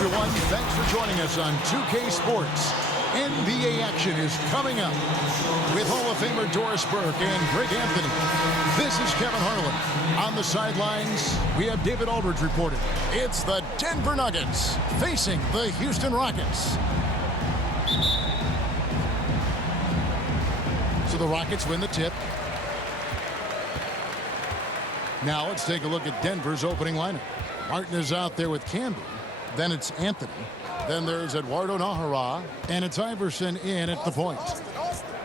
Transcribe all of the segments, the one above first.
everyone. Thanks for joining us on 2K Sports. NBA action is coming up with Hall of Famer Doris Burke and Greg Anthony. This is Kevin Harlan. On the sidelines, we have David Aldridge reporting. It's the Denver Nuggets facing the Houston Rockets. So the Rockets win the tip. Now let's take a look at Denver's opening lineup. Martin is out there with Camby. Then it's Anthony. Then there's Eduardo Najera. And it's Iverson in at the point.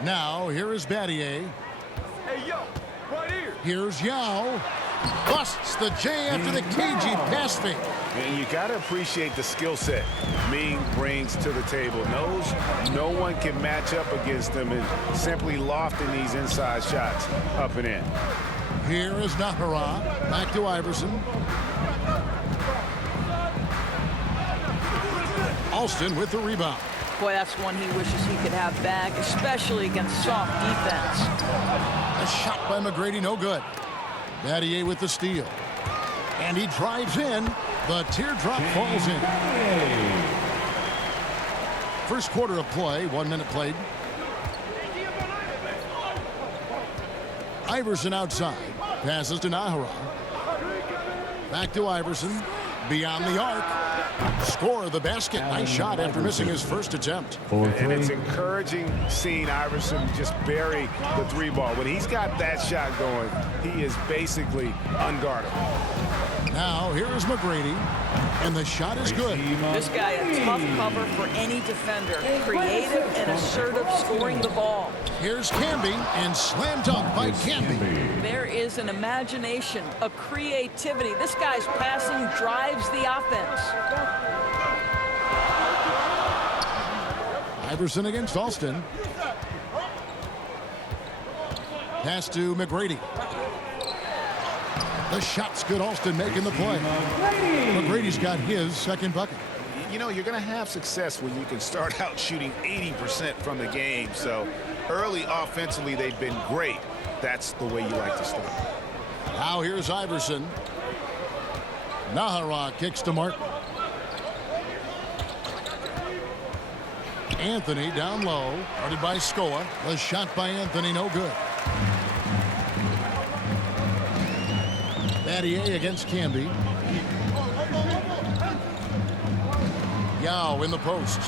Now here is Battier. Hey, yo, right here. Here's Yao. Busts the J after the cagey pass fake. And you got to appreciate the skill set Ming brings to the table. Knows no one can match up against him and simply lofting these inside shots up and in. Here is Najera. Back to Iverson. Alston with the rebound. Boy, that's one he wishes he could have back, especially against soft defense. A shot by McGrady, no good. Battier with the steal. And he drives in. The teardrop falls in. First quarter of play, 1 minute played. Iverson outside. Passes to Najera. Back to Iverson. Beyond the arc. Score the basket. Nice shot after missing his first attempt. And it's encouraging seeing Iverson just bury the three ball. When he's got that shot going, he is basically unguardable. Now here is McGrady. And the shot is good. This guy a tough cover for any defender. Creative and assertive scoring the ball. Here's Camby and slam dunk by Camby. There is an imagination, a creativity. This guy's passing drives the offense. Iverson against Alston. Pass to McGrady. The shot's good. Alston making the play. McGrady's got his second bucket. You know, you're going to have success when you can start out shooting 80% from the game. So early offensively, they've been great. That's the way you like to start. Now here's Iverson. Najera kicks to Martin. Anthony down low. Guarded by Scoa. The shot by Anthony, no good. Battier against Camby. Yao in the post.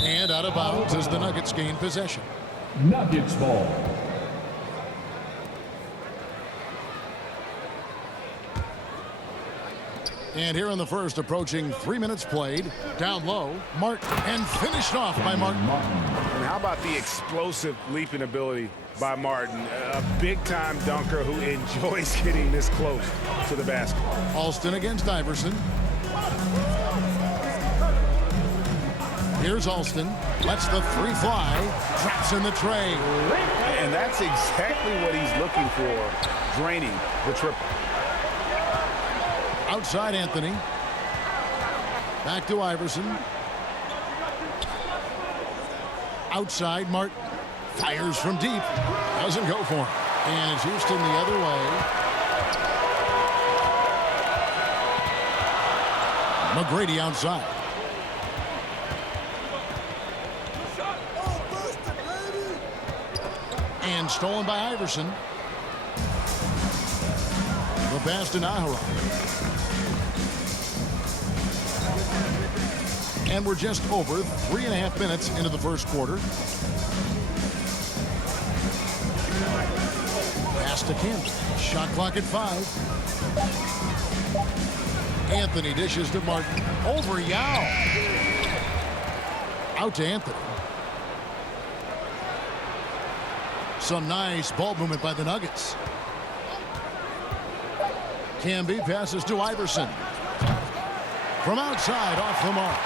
And out of bounds as the Nuggets gain possession. Nuggets ball. And here in the first, approaching 3 minutes played. Down low, Martin, and finished off by Martin. And how about the explosive leaping ability by Martin? A big-time dunker who enjoys getting this close to the basket. Alston against Iverson. Here's Alston. Lets the three fly. Traps in the tray. And that's exactly what he's looking for, draining the triple. Outside Anthony. Back to Iverson. Outside Martin. Fires from deep. Doesn't go for him. And it's Houston the other way. McGrady outside. And stolen by Iverson. The pass to Najera. And we're just over 3.5 minutes into the first quarter. Pass to Camby. Shot clock at 5. Anthony dishes to Martin. Over Yao. Out to Anthony. Some nice ball movement by the Nuggets. Camby passes to Iverson. From outside, off the mark.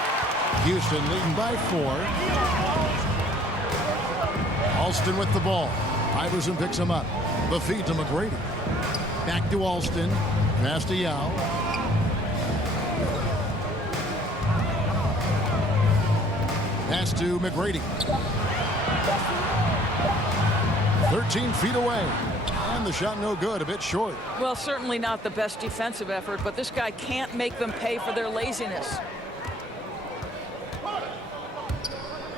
Houston leading by 4. Alston with the ball. Iverson picks him up. The feed to McGrady. Back to Alston. Pass to Yao. Pass to McGrady. 13 feet away. And the shot no good, a bit short. Well, certainly not the best defensive effort, but this guy can't make them pay for their laziness.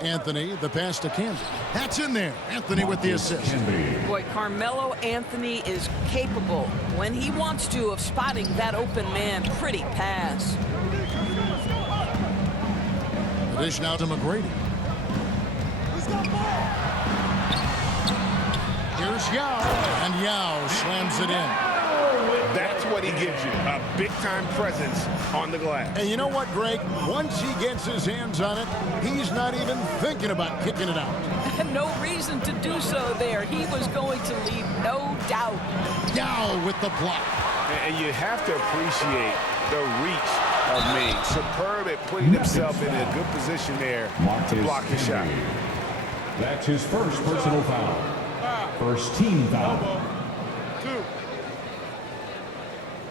Anthony, the pass to Camden. That's in there. Anthony with the assist. Boy, Carmelo Anthony is capable, when he wants to, of spotting that open man. Pretty pass. The dish now to McGrady. Here's Yao, and Yao slams it in. That's what he gives you, a big-time presence on the glass. And you know what, Greg? Once he gets his hands on it, he's not even thinking about kicking it out. No reason to do so there. He was going to leave, no doubt. Yao with the block. And you have to appreciate the reach of Ming. Superb at putting himself in a good position there to block the shot. That's his first personal foul. First team foul.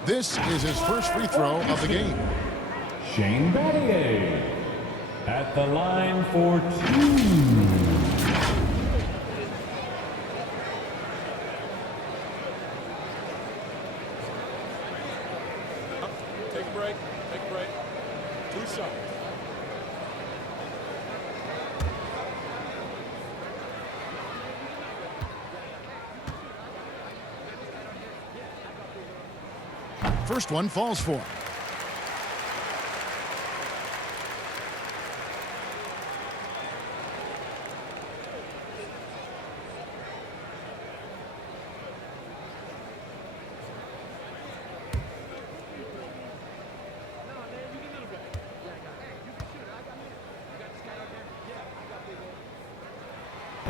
This is his first free throw of the game. Shane Battier at the line for 2. Take a break. Take a break. 2 shots. First one falls for him.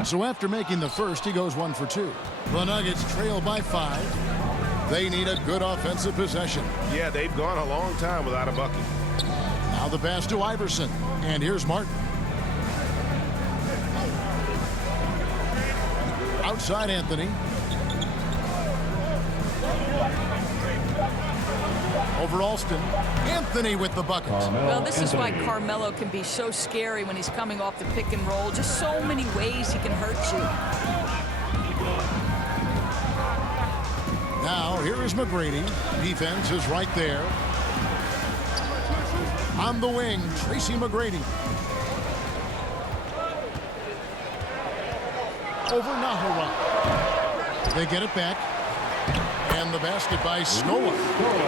So after making the first, he goes 1 for 2. The Nuggets trail by 5. They need a good offensive possession. Yeah, they've gone a long time without a bucket. Now the pass to Iverson. And here's Martin. Outside Anthony. Over Alston. Anthony with the bucket. Well, this is why Carmelo can be so scary when he's coming off the pick and roll. Just so many ways he can hurt you. Now, here is McGrady. Defense is right there. On the wing, Tracy McGrady. Over Nahara. They get it back. And the basket by Scola.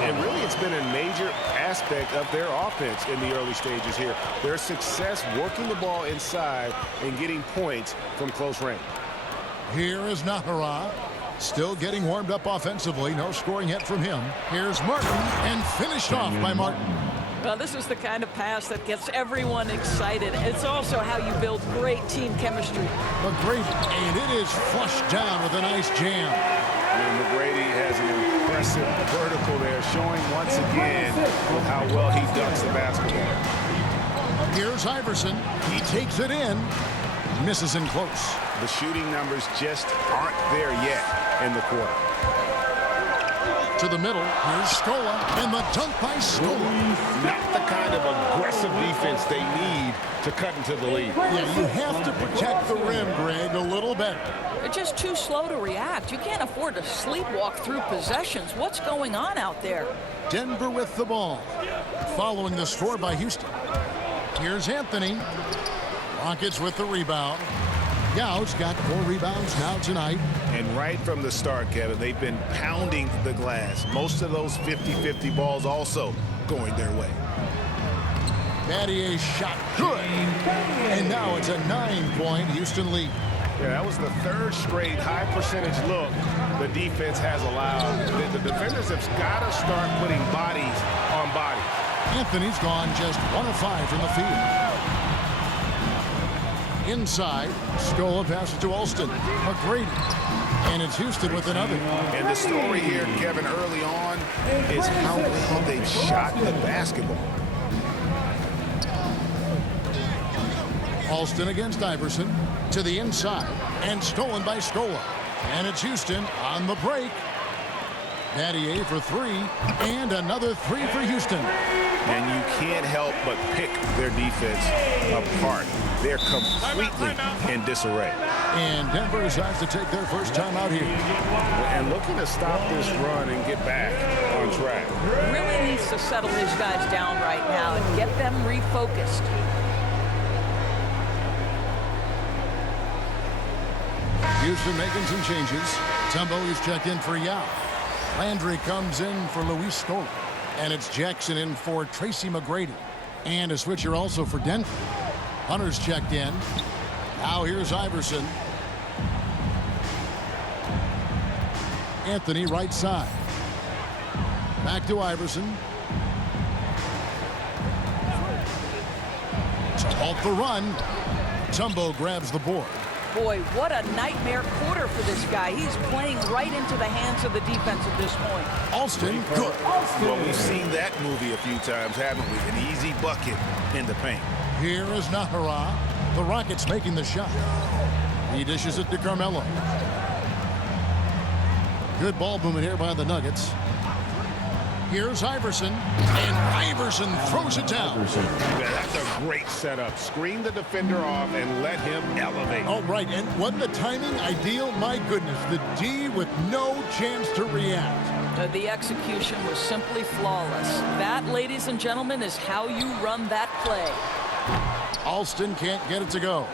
And really, it's been a major aspect of their offense in the early stages here. Their success working the ball inside and getting points from close range. Here is Nahara. Still getting warmed up offensively. No scoring yet from him. Here's Martin, and finished off by Martin. Well, this is the kind of pass that gets everyone excited. It's also how you build great team chemistry. McGrady, and it is flushed down with a nice jam. And McGrady has an impressive vertical there, showing once again how well he dunks the basketball. Here's Iverson. He takes it in. Misses in close. The shooting numbers just aren't there yet in the quarter. To the middle. Here's Scola. And the dunk by Scola. Not the kind of aggressive defense they need to cut into the lead. Yeah, you have to protect the rim, Greg, a little better. They're just too slow to react. You can't afford to sleepwalk through possessions. What's going on out there? Denver with the ball. Following the score by Houston. Here's Anthony. Rockets with the rebound. Yao's got 4 rebounds now tonight. And right from the start, Kevin, they've been pounding the glass. Most of those 50-50 balls also going their way. Battier's shot good. And now it's a 9-point Houston lead. Yeah, that was the 3rd straight high percentage look the defense has allowed. The defenders have got to start putting bodies on bodies. Anthony's gone just 1 of 5 from the field. Inside, Scola passes to Alston. McGrady. And it's Houston with another. And the story here, Kevin, early on is how well they've shot the basketball. Alston against Iverson. To the inside. And stolen by Scola. And it's Houston on the break. Battier for three, and another three for Houston. And you can't help but pick their defense apart. They're completely in disarray. And Denver decides to take their first time out here. And looking to stop this run and get back on track. Really needs to settle his guys down right now and get them refocused. Houston making some changes. Tumbo is checked in for Yao. Landry comes in for Luis Scola. And it's Jackson in for Tracy McGrady. And a switcher also for Denver. Hunter's checked in. Now here's Iverson. Anthony right side. Back to Iverson. To halt the run. Tumbo grabs the board. Boy, what a nightmare quarter for this guy. He's playing right into the hands of the defense at this point. Alston, good. Well, we've seen that movie a few times, haven't we? An easy bucket in the paint. Here is Nahara. The Rockets making the shot. He dishes it to Carmelo. Good ball movement here by the Nuggets. Here's Iverson, and Iverson throws it down. Yeah, that's a great setup. Screen the defender off and let him elevate. Oh, right, and wasn't the timing ideal? My goodness, the D with no chance to react. The execution was simply flawless. That, ladies and gentlemen, is how you run that play. Alston can't get it to go.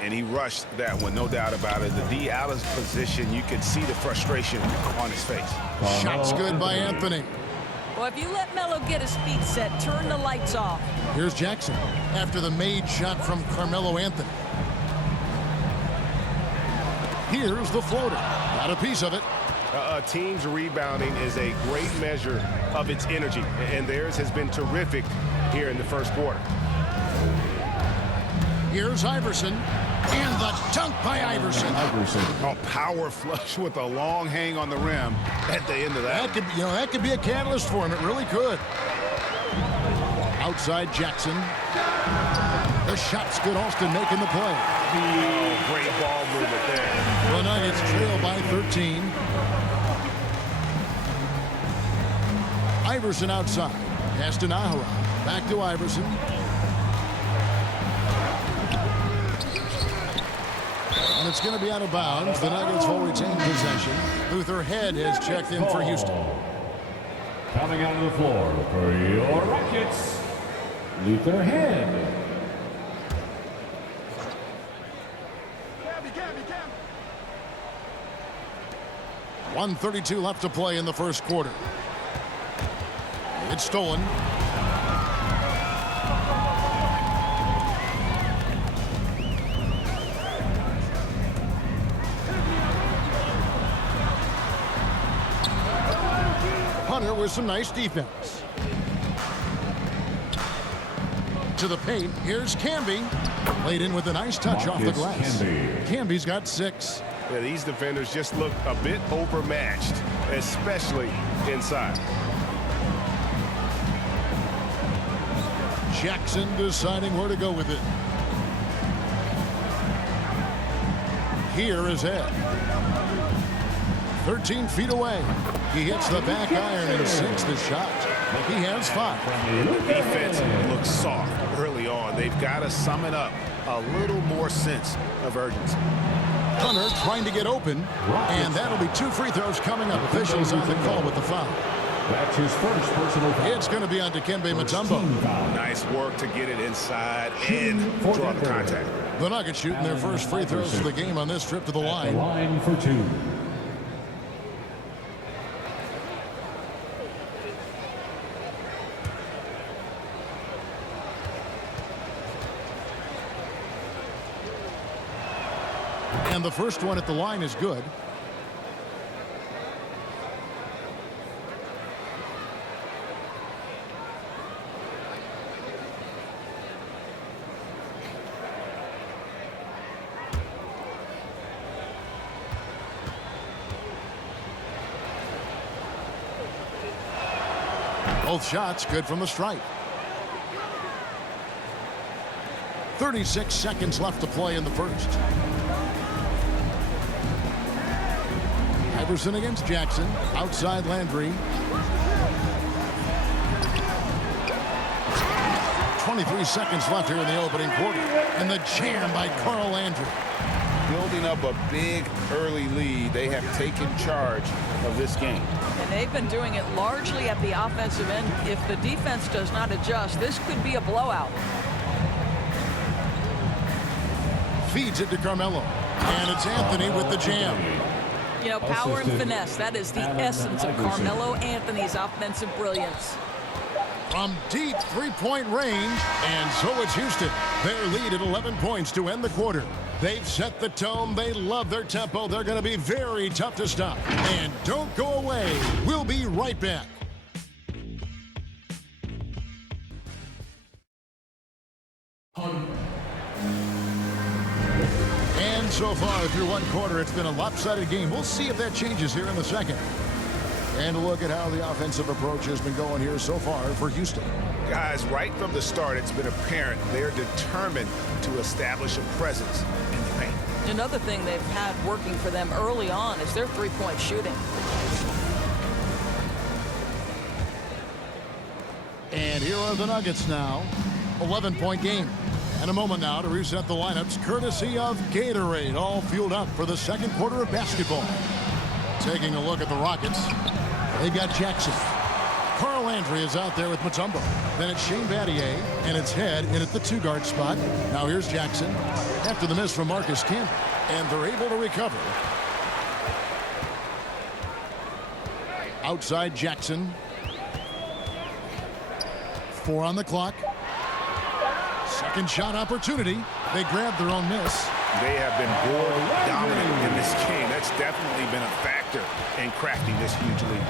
And he rushed that one, no doubt about it. The D out of position, you could see the frustration on his face. Shot's good by Anthony. Well, if you let Melo get his feet set, turn the lights off. Here's Jackson after the made shot from Carmelo Anthony. Here's the floater. Got a piece of it. A team's rebounding is a great measure of its energy, and theirs has been terrific here in the first quarter. Here's Iverson, and the dunk by Iverson. A power flush with a long hang on the rim at the end of that. That could be a catalyst for him. It really could. Outside Jackson. The shot's good. Alston making the play. Oh, great ball movement there. The Nuggets trail by 13. Iverson outside. Pass to Nahara. Back to Iverson. And it's going to be out of bounds. The Nuggets will retain possession. Luther Head has checked in for Houston. Coming onto the floor for your Rockets, Luther Head. 1:32 left to play in the first quarter. It's stolen. Hunter with some nice defense. To the paint. Here's Camby. Laid in with a nice touch off the glass. Camby's got 6. Yeah, these defenders just look a bit overmatched, especially inside. Jackson deciding where to go with it. Here is Ed. 13 feet away. He hits the back iron and sinks the shot. He has 5. The defense looks soft early on. They've got to sum it up. A little more sense of urgency. Hunter trying to get open, and that'll be 2 free throws coming up. Officials on the call with the foul. That's his first personal foul. It's going to be on Dikembe Mutombo. Nice work to get it inside and draw the contact. The Nuggets shooting their first free throws of the game on this trip to the line. Line for 2. And the first one at the line is good. Both shots good from the stripe. 36 seconds left to play in the first. Iverson against Jackson. Outside Landry. 23 seconds left here in the opening quarter. And the jam by Carl Landry. Building up a big early lead, they have taken charge of this game. And they've been doing it largely at the offensive end. If the defense does not adjust, this could be a blowout. Feeds it to Carmelo. And it's Anthony with the jam. You know, power and finesse, that is the essence of Carmelo Anthony's offensive brilliance. From deep three-point range, and so it's Houston. Their lead at 11 points to end the quarter. They've set the tone. They love their tempo. They're going to be very tough to stop. And don't go away. We'll be right back. And so far through one quarter, it's been a lopsided game. We'll see if that changes here in the second. And look at how the offensive approach has been going here so far for Houston. Guys, right from the start, it's been apparent they're determined to establish a presence in the paint. Another thing they've had working for them early on is their three-point shooting. And here are the Nuggets now. 11-point game. And a moment now to reset the lineups courtesy of Gatorade, all fueled up for the second quarter of basketball. Taking a look at the Rockets. They've got Jackson. Carl Landry is out there with Mutombo. Then it's Shane Battier, and it's Head in at the two-guard spot. Now here's Jackson after the miss from Marcus Camby, and they're able to recover. Outside Jackson. 4 on the clock. Second shot opportunity. They grabbed their own miss. They have been board dominant in this game. That's definitely been a factor in crafting this huge lead.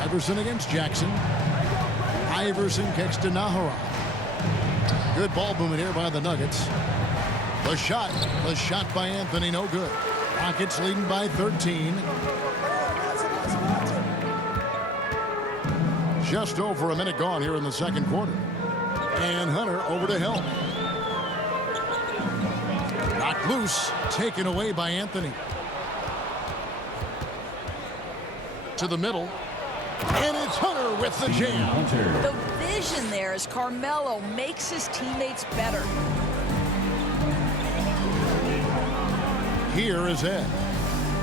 Iverson against Jackson. Iverson kicks to Nahara. Good ball movement here by the Nuggets. The shot by Anthony, no good. Rockets leading by 13. Just over a minute gone here in the second quarter. And Hunter over to help. Knocked loose, taken away by Anthony. To the middle. And it's Hunter with the jam. The vision there as Carmelo makes his teammates better. Here is Ed.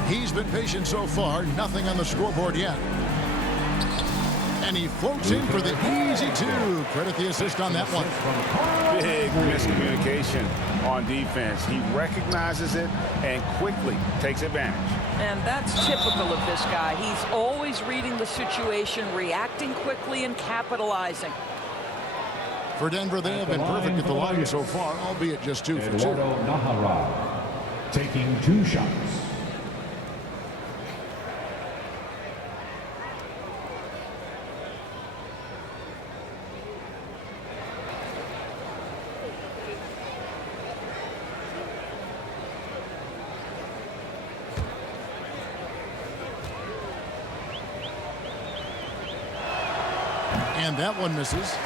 He's been patient so far. Nothing on the scoreboard yet. And he floats in for the easy two. Credit the assist on that one. Big miscommunication on defense. He recognizes it and quickly takes advantage. And that's typical of this guy. He's always reading the situation, reacting quickly, and capitalizing. For Denver, they have been perfect at the line so far, albeit just 2 for 2. Eduardo Nahara taking 2 shots. And that one misses.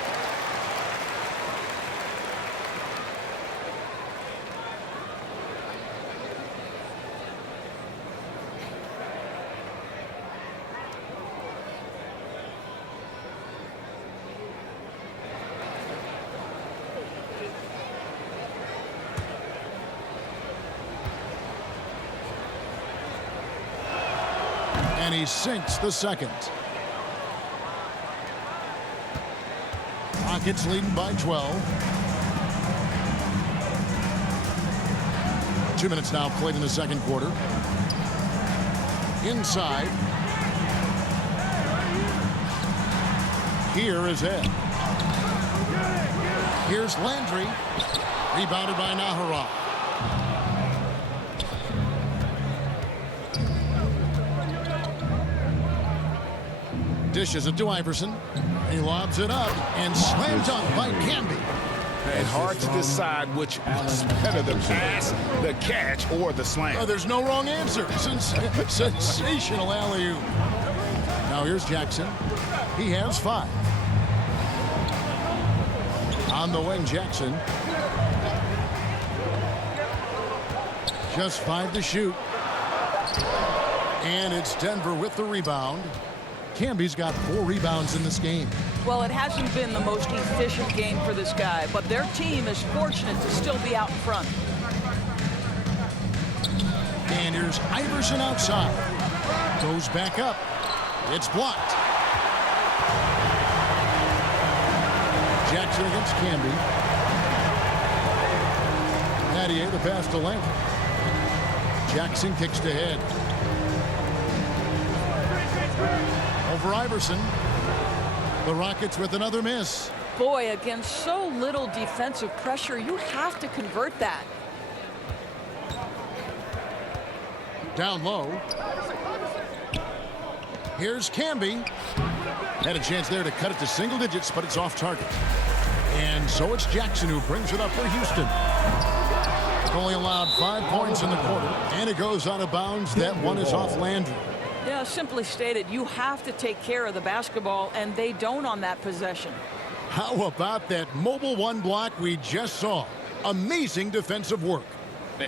And he sinks the second. Rockets leading by 12. 2 minutes now played in the second quarter. Inside. Here is Ed. Here's Landry. Rebounded by Nahara. Dishes it to Iverson. He lobs it up and slam dunk by Camby. It's hard to decide which was better, the pass, the catch, or the slam. Oh, there's no wrong answer. Sensational alley-oop. Now here's Jackson. He has 5. On the wing, Jackson. Just 5 to shoot. And it's Denver with the rebound. Camby's got 4 rebounds in this game. Well, it hasn't been the most efficient game for this guy, but their team is fortunate to still be out in front. And here's Iverson outside. Goes back up. It's blocked. Jackson against Camby. Nattier the pass to length. Jackson kicks to head. Over Iverson. The Rockets with another miss. Boy, against so little defensive pressure, you have to convert that. Down low. Here's Camby. Had a chance there to cut it to single digits, but it's off target. And so it's Jackson who brings it up for Houston. Only allowed 5 points in the quarter, and it goes out of bounds. That one is off Landry. Yeah, simply stated, you have to take care of the basketball, and they don't on that possession. How about that mobile one block we just saw? Amazing defensive work.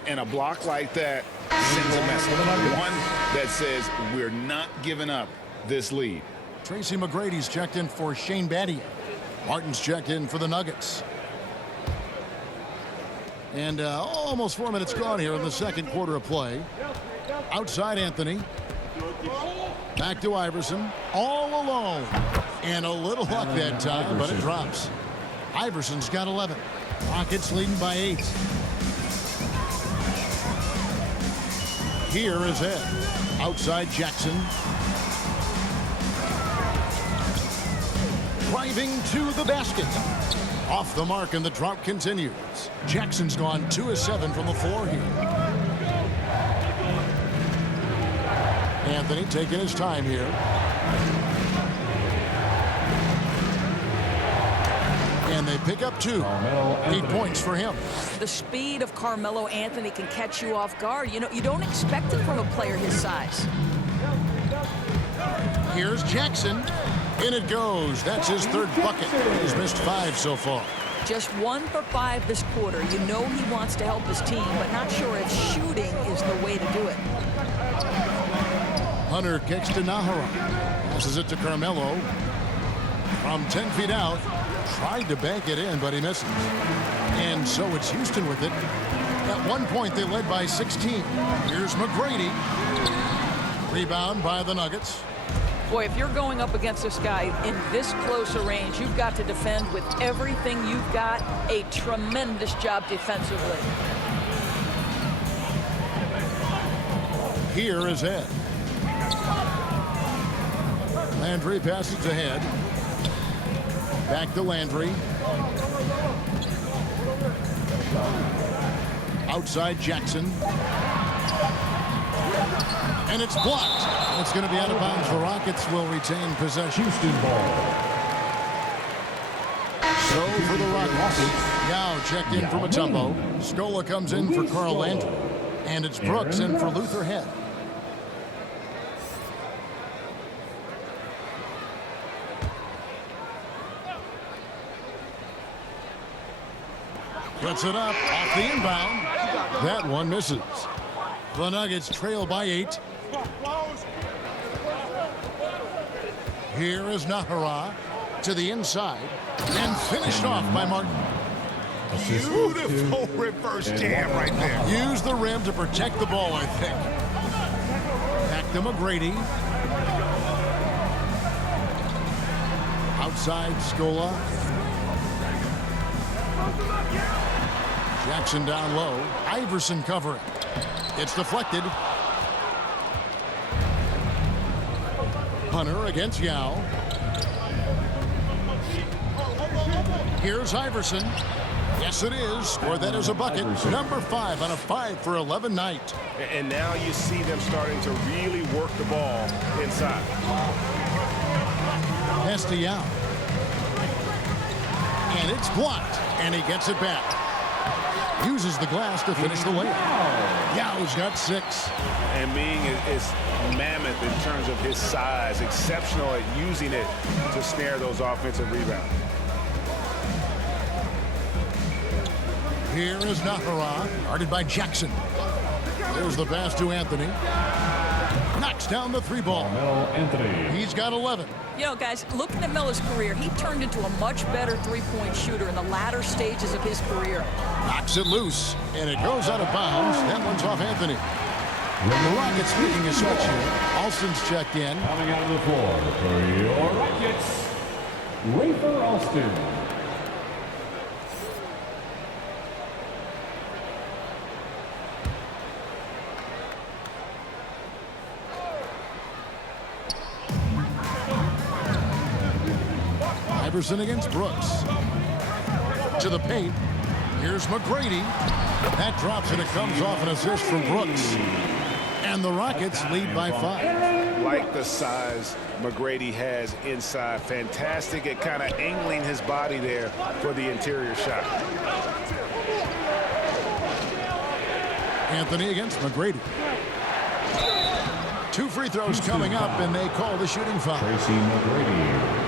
And a block like that sends a message. One that says we're not giving up this lead. Tracy McGrady's checked in for Shane Battier. Martin's checked in for the Nuggets. And almost 4 minutes gone here in the second quarter of play. Outside Anthony. Back to Iverson. All alone. And a little luck that time, but it drops. Iverson's got 11. Rockets leading by 8. Here is Ed. Outside Jackson. Driving to the basket. Off the mark, and the drought continues. Jackson's gone 2 of 7 from the floor here. Anthony taking his time here. And they pick up 2. 8 points for him. The speed of Carmelo Anthony can catch you off guard. You know, you don't expect it from a player his size. Here's Jackson. In it goes. That's his 3rd bucket. He's missed 5 so far. Just 1 for 5 this quarter. You know he wants to help his team, but not sure if shooting is the way to do it. Hunter kicks to Nahara. Passes it to Carmelo. From 10 feet out. Tried to bank it in, but he misses. And so it's Houston with it. At one point, they led by 16. Here's McGrady. Rebound by the Nuggets. Boy, if you're going up against this guy in this close a range, you've got to defend with everything you've got. A tremendous job defensively. Here is Ed. Landry passes ahead. Back to Landry. Outside Jackson. And it's blocked. It's going to be out of bounds. The Rockets will retain possession. Houston ball. So for the Rockets, Yao checked in for Mutombo. Scola comes in for Carl Landry. And it's Brooks in for Luther Head. Puts it up off the inbound. That one misses. The Nuggets trail by 8. Here is Nahara to the inside and finished off by Martin. Beautiful reverse jam right there. Use the rim to protect the ball, I think. Back to McGrady. Outside Scola. Jackson down low. Iverson covering. It's deflected. Hunter against Yao. Here's Iverson. Yes, it is. Scored that as a bucket. Number 5 on a 5 for 11 night. And now you see them starting to really work the ball inside. Pass to Yao. And it's blocked. And he gets it back. Uses the glass to finish the layup. Yao's got 6. And Ming is mammoth in terms of his size. Exceptional at using it to snare those offensive rebounds. Here is Nahara, guarded by Jackson. There's the pass to Anthony. Knocks down the three ball. Carmelo Anthony. He's got 11. You know, guys, looking at Miller's career, he turned into a much better three-point shooter in the latter stages of his career. Knocks it loose, and it goes out of bounds. That one's off Anthony. The Rockets making a switch here. Alston's checked in. Coming out of the floor for your Rockets, Rafer Alston. Iverson against Brooks. To the paint. Here's McGrady. That drops and it comes off an assist from Brooks. And the Rockets lead by 5. Like the size McGrady has inside. Fantastic at kind of angling his body there for the interior shot. Anthony against McGrady. 2 free throws coming up, and they call the shooting foul. Tracy McGrady.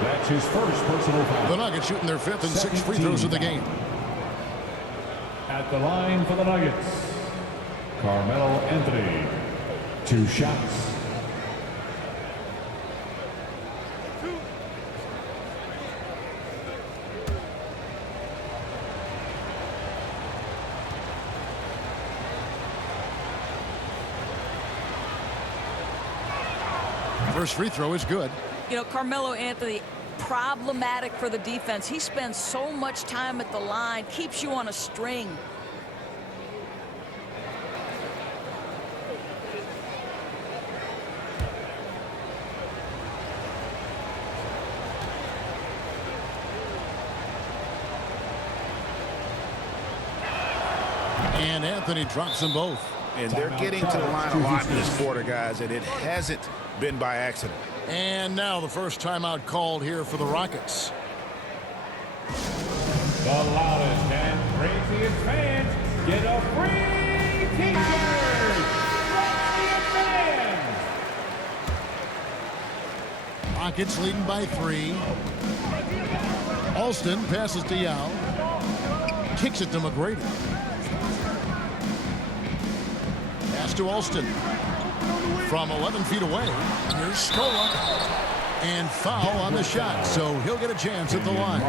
That's his first personal foul. The Nuggets shooting their 5th and 6th free throws of the game. At the line for the Nuggets, Carmelo Anthony. 2 shots. First free throw is good. You know, Carmelo Anthony, problematic for the defense. He spends so much time at the line, keeps you on a string. And Anthony drops them both. And they're getting to the line a lot in this quarter, guys, and it hasn't been by accident. And now the first timeout called here for the Rockets. The loudest and craziest fans get a free t-shirt from the fans. Rockets leading by 3. Alston passes to Yao. Kicks it to McGrady. Pass to Alston. From 11 feet away, here's Scola. And foul on the shot, so he'll get a chance at the line.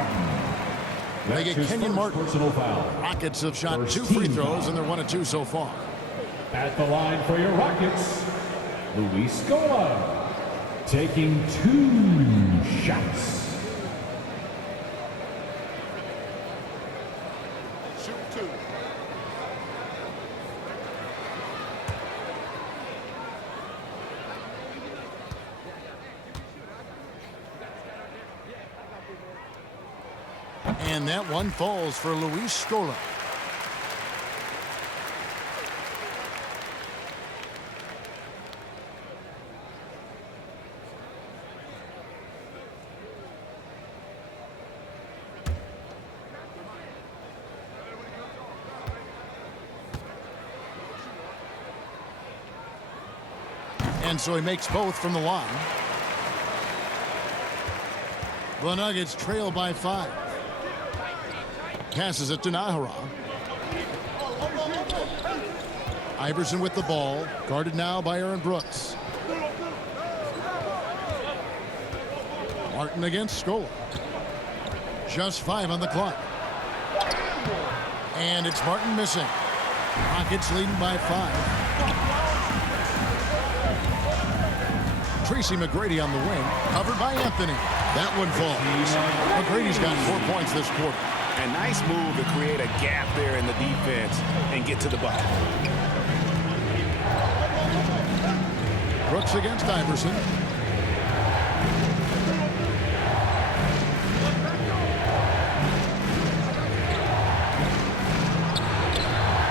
They get Kenyon Martin. Personal foul. Rockets have shot First 2 free team throws, foul. and they're 1 of 2 so far. At the line for your Rockets, Luis Scola. Taking 2 shots. Shoot 2. And that one falls for Luis Scola. And so he makes both from the line. The Nuggets trail by 5. Passes it to Nahara. Iverson with the ball. Guarded now by Aaron Brooks. Martin against Scola. Just 5 on the clock. And it's Martin missing. Rockets leading by 5. Tracy McGrady on the wing. Covered by Anthony. That one falls. McGrady's got 4 points this quarter. A nice move to create a gap there in the defense and get to the bucket. Brooks against Iverson.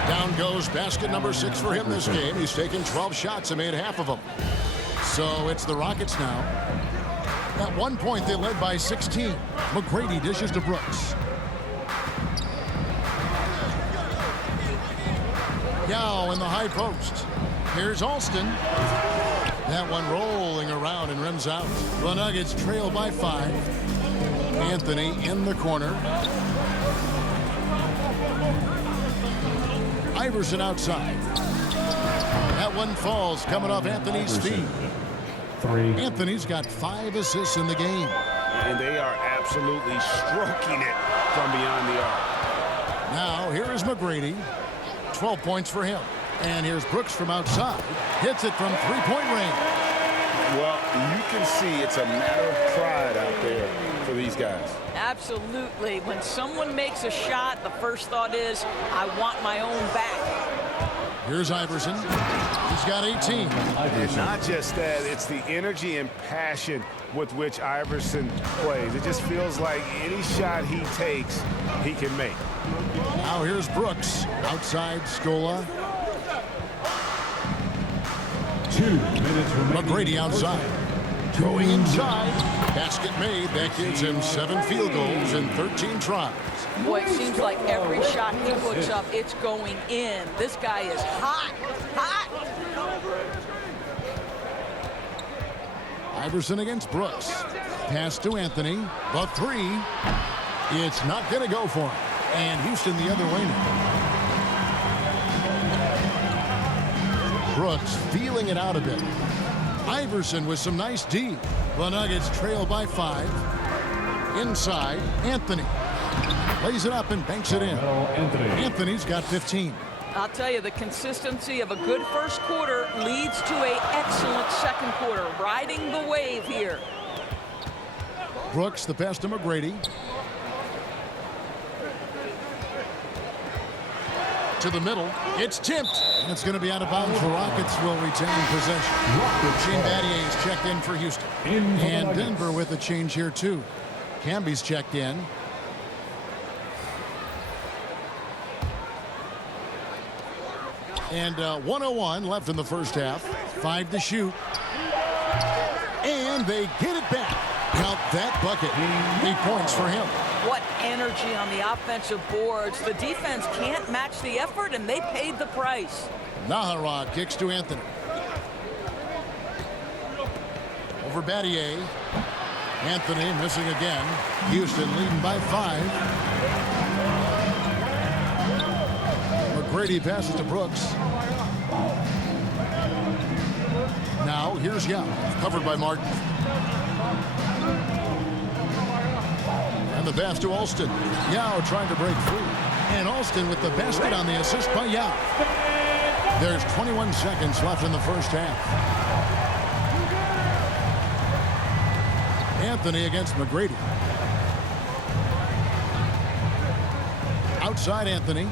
Down goes basket number 6 for him this game. He's taken 12 shots and made half of them. So it's the Rockets now. At one point, they led by 16. McGrady dishes to Brooks. Yao in the high post. Here's Alston. That one rolling around and rims out. The Nuggets trail by 5. Anthony in the corner. Iverson outside. That one falls coming off Anthony's feet. 3. Anthony's got 5 assists in the game. And they are absolutely stroking it from beyond the arc. Now, here is McGrady. 12 points for him. And here's Brooks from outside. Hits it from three-point range. Well, you can see it's a matter of pride out there for these guys. Absolutely. When someone makes a shot, the first thought is, I want my own back. Here's Iverson. He's got 18. And not just that, it's the energy and passion with which Iverson plays. It just feels like any shot he takes, he can make. Now here's Brooks. Outside Scola. 2 minutes remaining. McGrady outside. Going inside. Basket made. That gives him 7 field goals in 13 tries. Boy, it seems like every shot he puts up, it's going in. This guy is hot, hot. Iverson against Brooks. Pass to Anthony. The 3. It's not going to go for him. And Houston the other way now. Brooks feeling it out a bit. Iverson with some nice D. The Nuggets trail by 5. Inside, Anthony. Lays it up and banks it in. Anthony's got 15. I'll tell you, the consistency of a good first quarter leads to an excellent second quarter. Riding the wave here. Brooks, the pass to McGrady. To the middle. It's tipped. And it's going to be out of bounds. The Rockets will retain possession. Shane Battier is checked in for Houston. And Denver with a change here, too. Camby's checked in. And 1:01 left in the first half. 5 to shoot. And they get it back. Count that bucket. 8 points for him. What energy on the offensive boards. The defense can't match the effort, and they paid the price. Naharad kicks to Anthony. Over Battier. Anthony missing again. Houston leading by 5. McGrady passes to Brooks. Now here's Yao, covered by Martin. And the pass to Alston. Yao trying to break free. And Alston with the basket on the assist by Yao. There's 21 seconds left in the first half. Anthony against McGrady. Outside Anthony.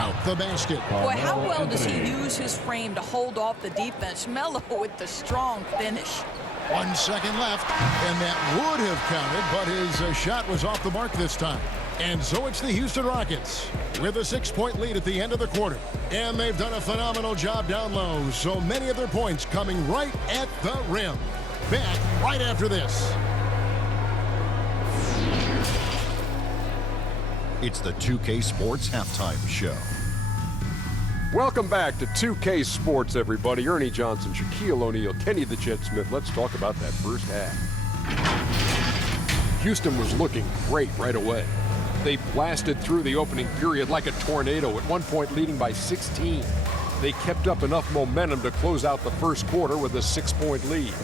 Out the basket. Boy, how well does he use his frame to hold off the defense? Melo with the strong finish. 1 second left, and that would have counted, but his shot was off the mark this time. And so it's the Houston Rockets with a 6-point lead at the end of the quarter. And they've done a phenomenal job down low, so many of their points coming right at the rim. Back right after this. It's the 2K Sports Halftime Show. Welcome back to 2K Sports, everybody. Ernie Johnson, Shaquille O'Neal, Kenny the Jet Smith. Let's talk about that first half. Houston was looking great right away. They blasted through the opening period like a tornado, at one point leading by 16. They kept up enough momentum to close out the first quarter with a 6-point lead.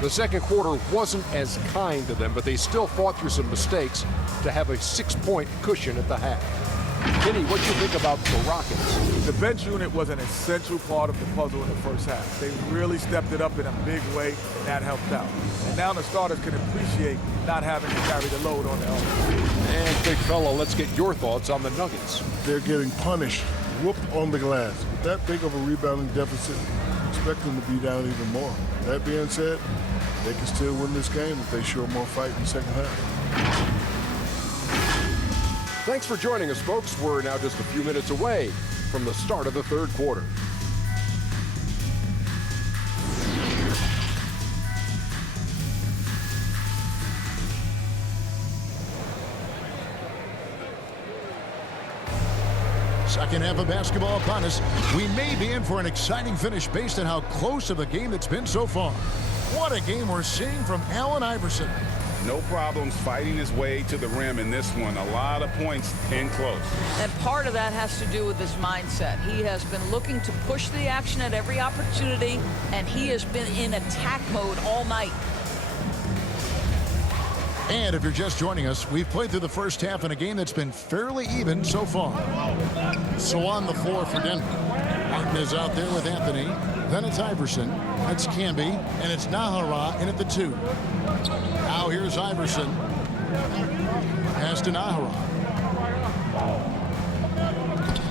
The second quarter wasn't as kind to them, but they still fought through some mistakes to have a 6-point cushion at the half. Kenny, what do you think about the Rockets? The bench unit was an essential part of the puzzle in the first half. They really stepped it up in a big way, and that helped out. And now the starters can appreciate not having to carry the load on their own. And big fella, let's get your thoughts on the Nuggets. They're getting punished, whooped on the glass. With that big of a rebounding deficit, expect them to be down even more. That being said, they can still win this game if they show more fight in the second half. Thanks for joining us, folks. We're now just a few minutes away from the start of the third quarter. Second half of basketball upon us. We may be in for an exciting finish based on how close of a game it's been so far. What a game we're seeing from Allen Iverson. No problems fighting his way to the rim in this one. A lot of points in close. And part of that has to do with his mindset. He has been looking to push the action at every opportunity, and he has been in attack mode all night. And if you're just joining us, we've played through the first half in a game that's been fairly even so far. So on the floor for Denver, Martin is out there with Anthony. Then it's Iverson. It's Camby. And it's Nahara in at the 2. Now here's Iverson. Pass to Nahara.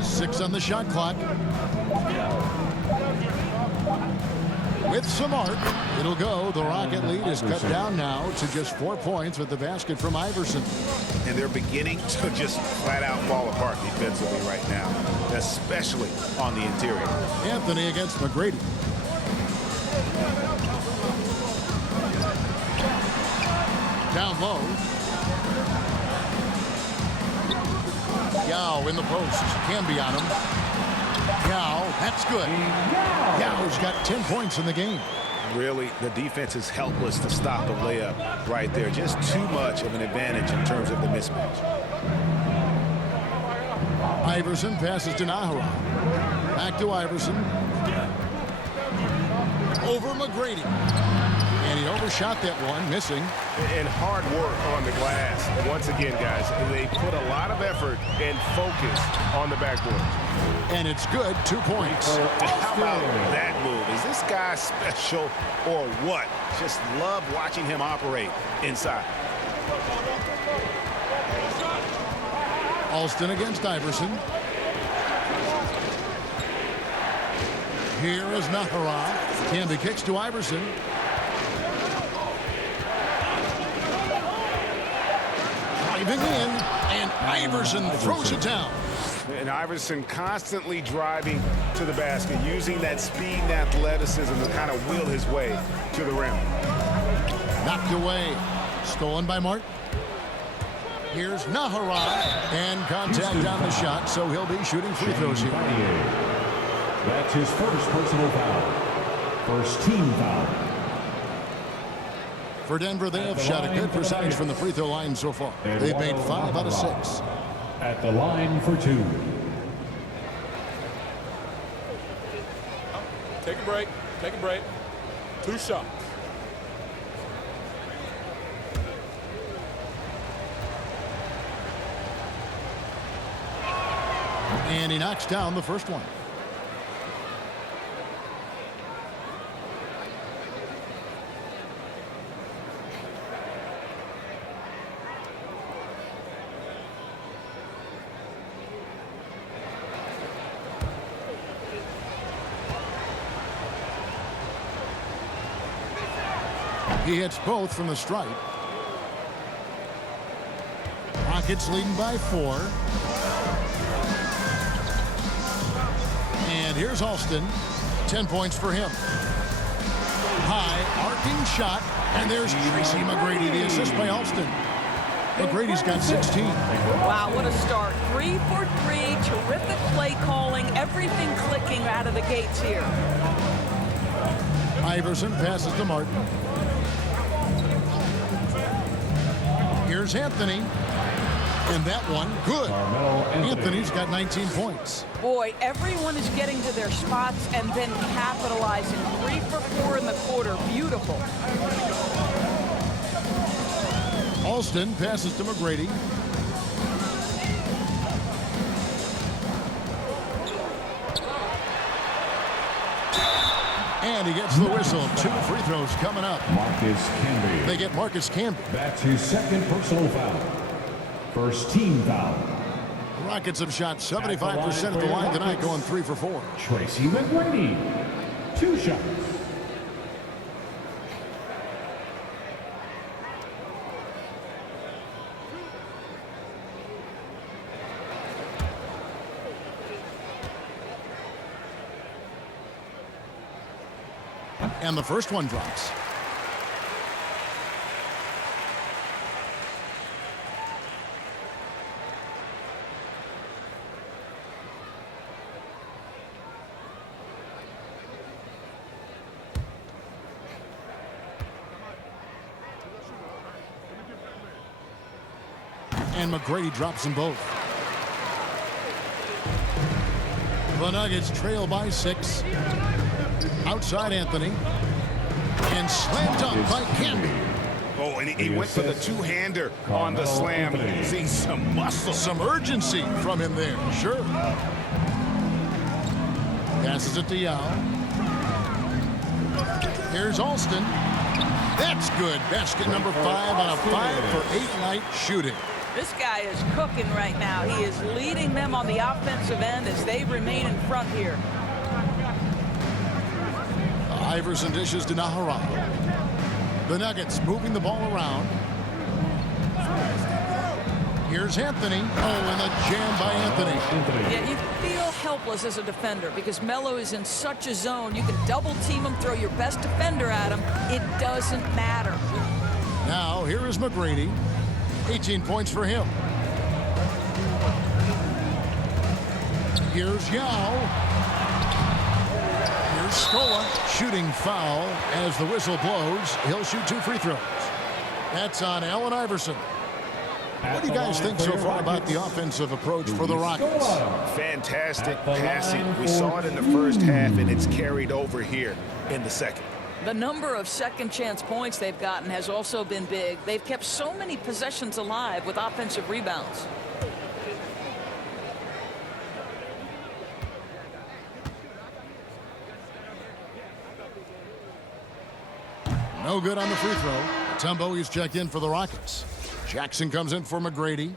6 on the shot clock. With Samart, it'll go. The Rocket lead is cut down now to just 4 points with the basket from Iverson. And they're beginning to just flat out fall apart defensively right now, especially on the interior. Anthony against McGrady. Down low. Yao in the post. Camby on him. Yao, that's good. Yao's got 10 points in the game. Really, the defense is helpless to stop a layup right there. Just too much of an advantage in terms of the mismatch. Iverson passes to Nahara. Back to Iverson. Over McGrady. And he overshot that one, missing. And hard work on the glass. Once again, guys, they put a lot of effort and focus on the backboard. And it's good, 2 points. How about that move? Is this guy special or what? Just love watching him operate inside. Alston against Iverson. Here is Nahara. Camby kicks to Iverson. Driving in, and Iverson throws it down. And Iverson constantly driving to the basket, using that speed and athleticism to kind of wheel his way to the rim. Knocked away. Stolen by Martin. Here's Nahara. And contact on the shot, so he'll be shooting free throws here. That's his first personal foul. First team foul. For Denver, they have shot a good percentage from the free throw line so far. They've made 5 out of 6. At the line for 2. Take a break. Take a break. 2 shots. And he knocks down the first one. He hits both from the stripe. Rockets leading by 4. And here's Alston. 10 points for him. High arcing shot. And there's Tracy McGrady, the assist by Alston. McGrady's got 16. Wow, what a start. 3 for 3. Terrific play calling. Everything clicking out of the gates here. Iverson passes to Martin. Here's Anthony. And that one, good. Anthony's got 19 points. Boy, everyone is getting to their spots and then capitalizing. 3 for 4 in the quarter. Beautiful. Alston passes to McGrady. And he gets the whistle. 2 free throws coming up. Marcus Camby. They get Marcus Camby. That's his second personal foul. First team foul. The Rockets have shot 75% at the line tonight, going 3 for 4. Tracy McGrady. 2 shots. And the first one drops. And McGrady drops them both. The Nuggets trail by 6. Outside Anthony. And slam dunk by Canby. Oh, and he went for the two-hander on the slam. See some muscle. Some urgency from him there. Sure. Passes it to Yao. Here's Alston. That's good. Basket number 5 on a 5-for-8 night shooting. This guy is cooking right now. He is leading them on the offensive end as they remain in front here. Iverson dishes to Nahara. The Nuggets moving the ball around. Here's Anthony. Oh, and a jam by Anthony. Yeah, you feel helpless as a defender because Melo is in such a zone. You can double team him, throw your best defender at him. It doesn't matter. Now, here is McGrady. 18 points for him. Here's Yao. Here's Scola. Shooting foul as the whistle blows. He'll shoot 2 free throws. That's on Allen Iverson. What do you guys think so far about the offensive approach for the Rockets? Fantastic passing. We saw it in the first half, and it's carried over here in the second. The number of second chance points they've gotten has also been big. They've kept so many possessions alive with offensive rebounds. No good on the free throw. Mutombo is checked in for the Rockets. Jackson comes in for McGrady.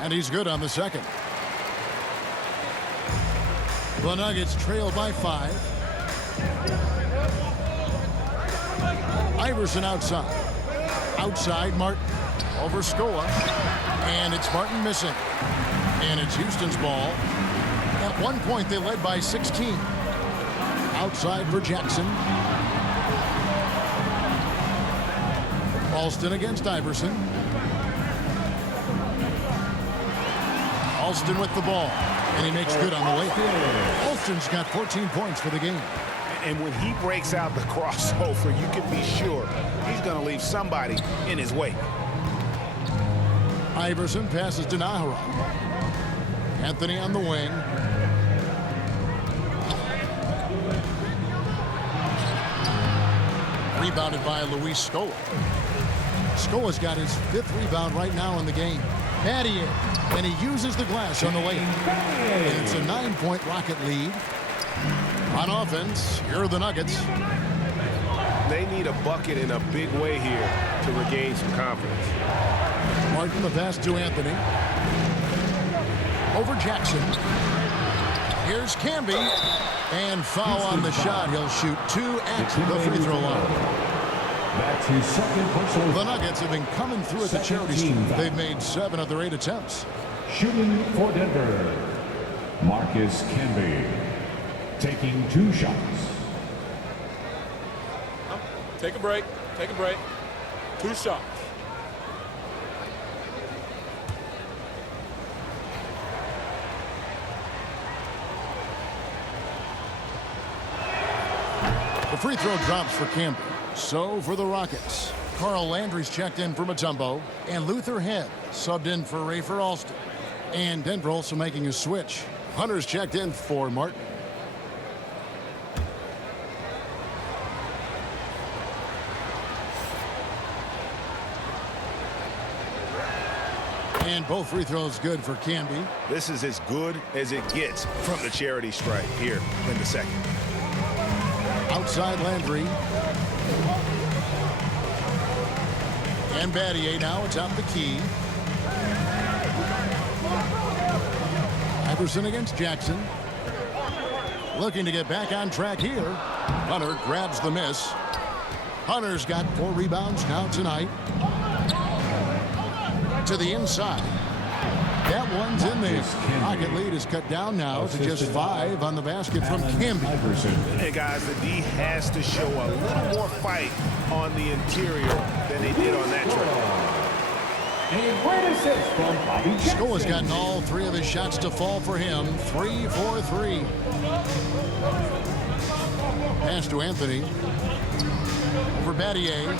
And he's good on the second. The Nuggets trail by 5. Iverson outside. Outside Martin. Over Scola. And it's Martin missing. And it's Houston's ball. At one point they led by 16. Outside for Jackson. Alston against Iverson. Alston with the ball. And he makes good on the layup. Alston's got 14 points for the game. And when he breaks out the crossover, you can be sure he's going to leave somebody in his wake. Iverson passes to Nahara. Anthony on the wing. Rebounded by Luis Scola. Scola's got his 5th rebound right now in the game. Battier, and he uses the glass on the layup. And it's a 9-point Rocket lead. On offense, here are the Nuggets. They need a bucket in a big way here to regain some confidence. Martin the pass to Anthony. Over Jackson. Here's Canby. And foul on the shot. He'll shoot 2 at the free throw line. That's his second personal. The Nuggets have been coming through at the charity stripe. They've made 7 of their 8 attempts. Shooting for Denver, Marcus Camby, taking 2 shots. Take a break. Take a break. 2 shots. The free throw drops for Campbell. So for the Rockets, Carl Landry's checked in for Mutombo, and Luther Head subbed in for Rafer Alston. And Denver also making a switch. Hunter's checked in for Martin. And both free throws good for Canby. This is as good as it gets from the charity stripe here in the second. Outside Landry. And Battier now atop the key. Iverson against Jackson. Looking to get back on track here. Hunter grabs the miss. Hunter's got 4 rebounds now tonight. To the inside. That one's in there. Rocket lead is cut down now to just 5 on the basket from Camby. Hey, guys, the D has to show a little more fight on the interior than they did on that trip. A great assist from Bobby Jackson. Skola's gotten all 3 of his shots to fall for him. 3 for 3. Pass to Anthony. Over Battier.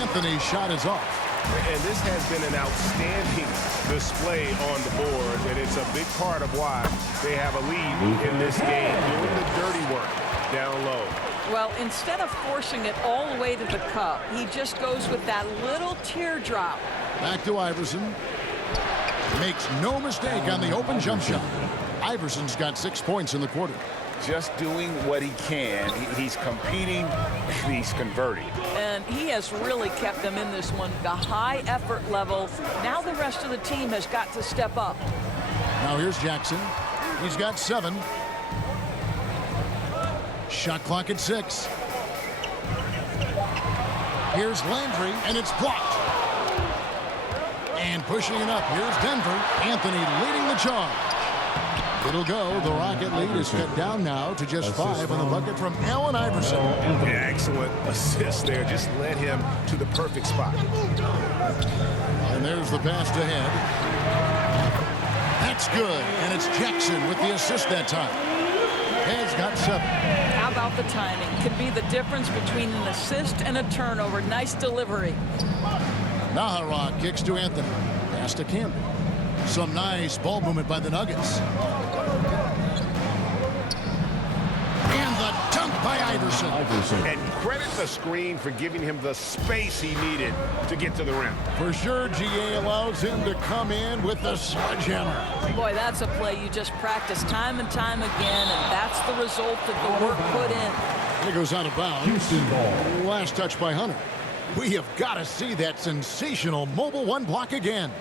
Anthony's shot is off. And this has been an outstanding display on the board, and it's a big part of why they have a lead in this game, doing the dirty work down low. Well, instead of forcing it all the way to the cup, he just goes with that little teardrop. Back to Iverson. Makes no mistake on the open jump shot. Iverson's got 6 points in the quarter. Just doing what he can. He's competing, he's converting. And he has really kept them in this one. The high effort level. Now the rest of the team has got to step up. Now here's Jackson. He's got 7. Shot clock at 6. Here's Landry, and it's blocked. And pushing it up, here's Denver. Anthony leading the charge. It'll go. The Rocket lead is cut down now to just 5 on the bucket from Allen Iverson. Yeah, excellent assist there. Just led him to the perfect spot. And there's the pass to Head. That's good. And it's Jackson with the assist that time. Head's got 7. How about the timing? Could be the difference between an assist and a turnover. Nice delivery. Nahara kicks to Anthony. Pass to Campbell. Some nice ball movement by the Nuggets. And the dunk by Iverson. And credit the screen for giving him the space he needed to get to the rim. For sure, GA allows him to come in with the sledgehammer. Boy, that's a play you just practice time and time again, and that's the result of the work put in. And it goes out of bounds. Houston ball. Last touch by Hunter. We have got to see that sensational mobile 1 block again.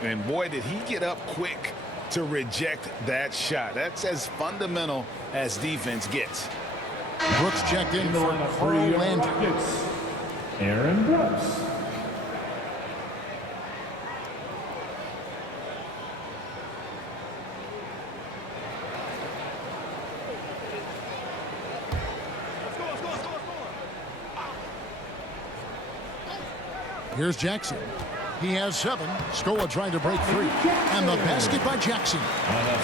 And boy, did he get up quick to reject that shot. That's as fundamental as defense gets. Brooks checked in for Carl Landry. Rockets, Aaron Brooks. Here's Jackson. He has 7. Scola trying to break free. And the basket by Jackson.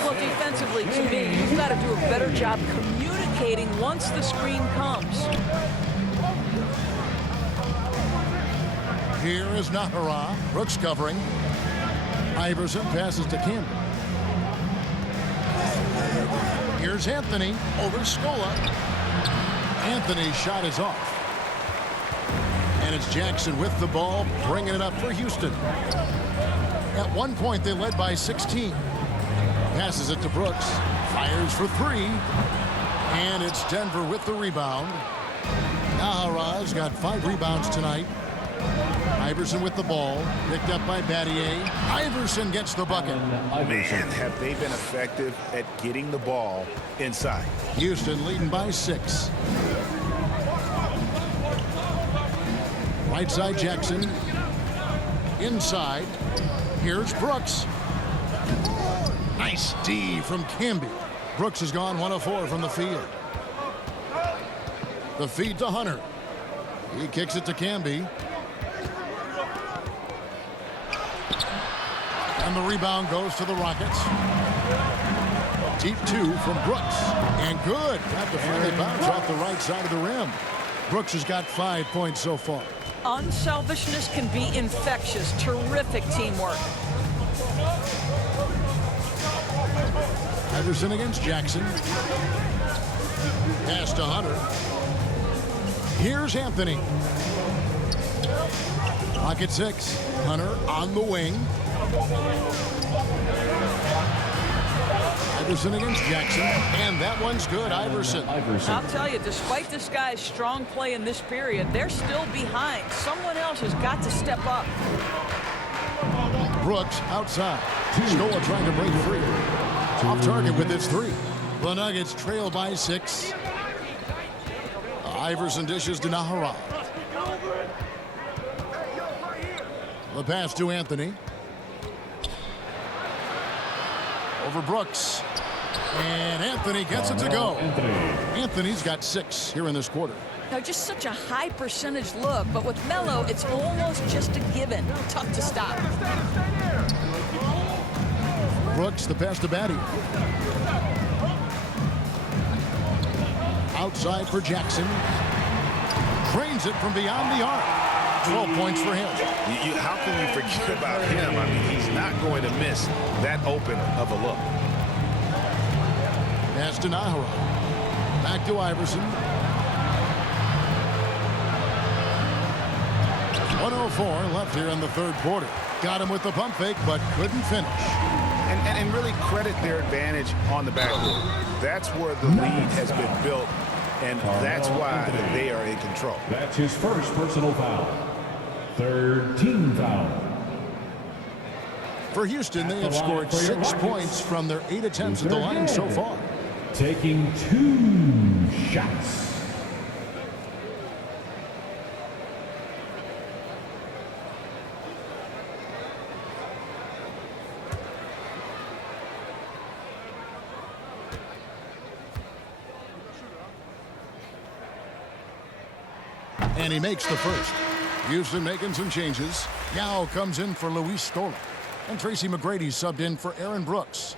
Well, defensively, to me, you've got to do a better job communicating once the screen comes. Here is Nahara. Brooks covering. Iverson passes to Campbell. Here's Anthony over Scola. Anthony's shot is off. And it's Jackson with the ball, bringing it up for Houston. At one point, they led by 16. Passes it to Brooks. Fires for 3. And it's Denver with the rebound. Nahara's got 5 rebounds tonight. Iverson with the ball. Picked up by Battier. Iverson gets the bucket. Man, have they been effective at getting the ball inside. Houston leading by 6. Right side Jackson. Inside. Here's Brooks. Nice D from Camby. Brooks has gone 1 of 4 from the field. The feed to Hunter. He kicks it to Camby. And the rebound goes to the Rockets. Deep 2 from Brooks. And good. Got the friendly bounce off the right side of the rim. Brooks has got 5 points so far. Unselfishness can be infectious. Terrific teamwork. Iverson against Jackson. Pass to Hunter. Here's Anthony. Clock at 6. Hunter on the wing. Iverson against Jackson. And that one's good, Iverson. I'll tell you, despite this guy's strong play in this period, they're still behind. Someone else has got to step up. Brooks outside. Scola trying to break free. Off target with his 3. The Nuggets trail by 6. Iverson dishes to Nahara. The pass to Anthony. over Brooks. And Anthony gets it to go. Anthony's got 6 here in this quarter. Now, just such a high percentage look, but with Melo, it's almost just a given. Tough to stop. Brooks, the pass to Batty. Outside for Jackson. Drains it from beyond the arc. 12 points for him. How can you forget about him? I mean, he's not going to miss that open of a look. Pass to Nahara. Back to Iverson. 1:04 left here in the third quarter. Got him with the pump fake, but couldn't finish. And really credit their advantage on the backcourt. That's where the lead has been built, and that's why they are in control. That's his first personal foul. Third team foul. For Houston, they have scored 6 points from their 8 attempts at the line so far. Taking 2 shots. And he makes the first. Houston making some changes. Yao comes in for Luis Scola. And Tracy McGrady subbed in for Aaron Brooks.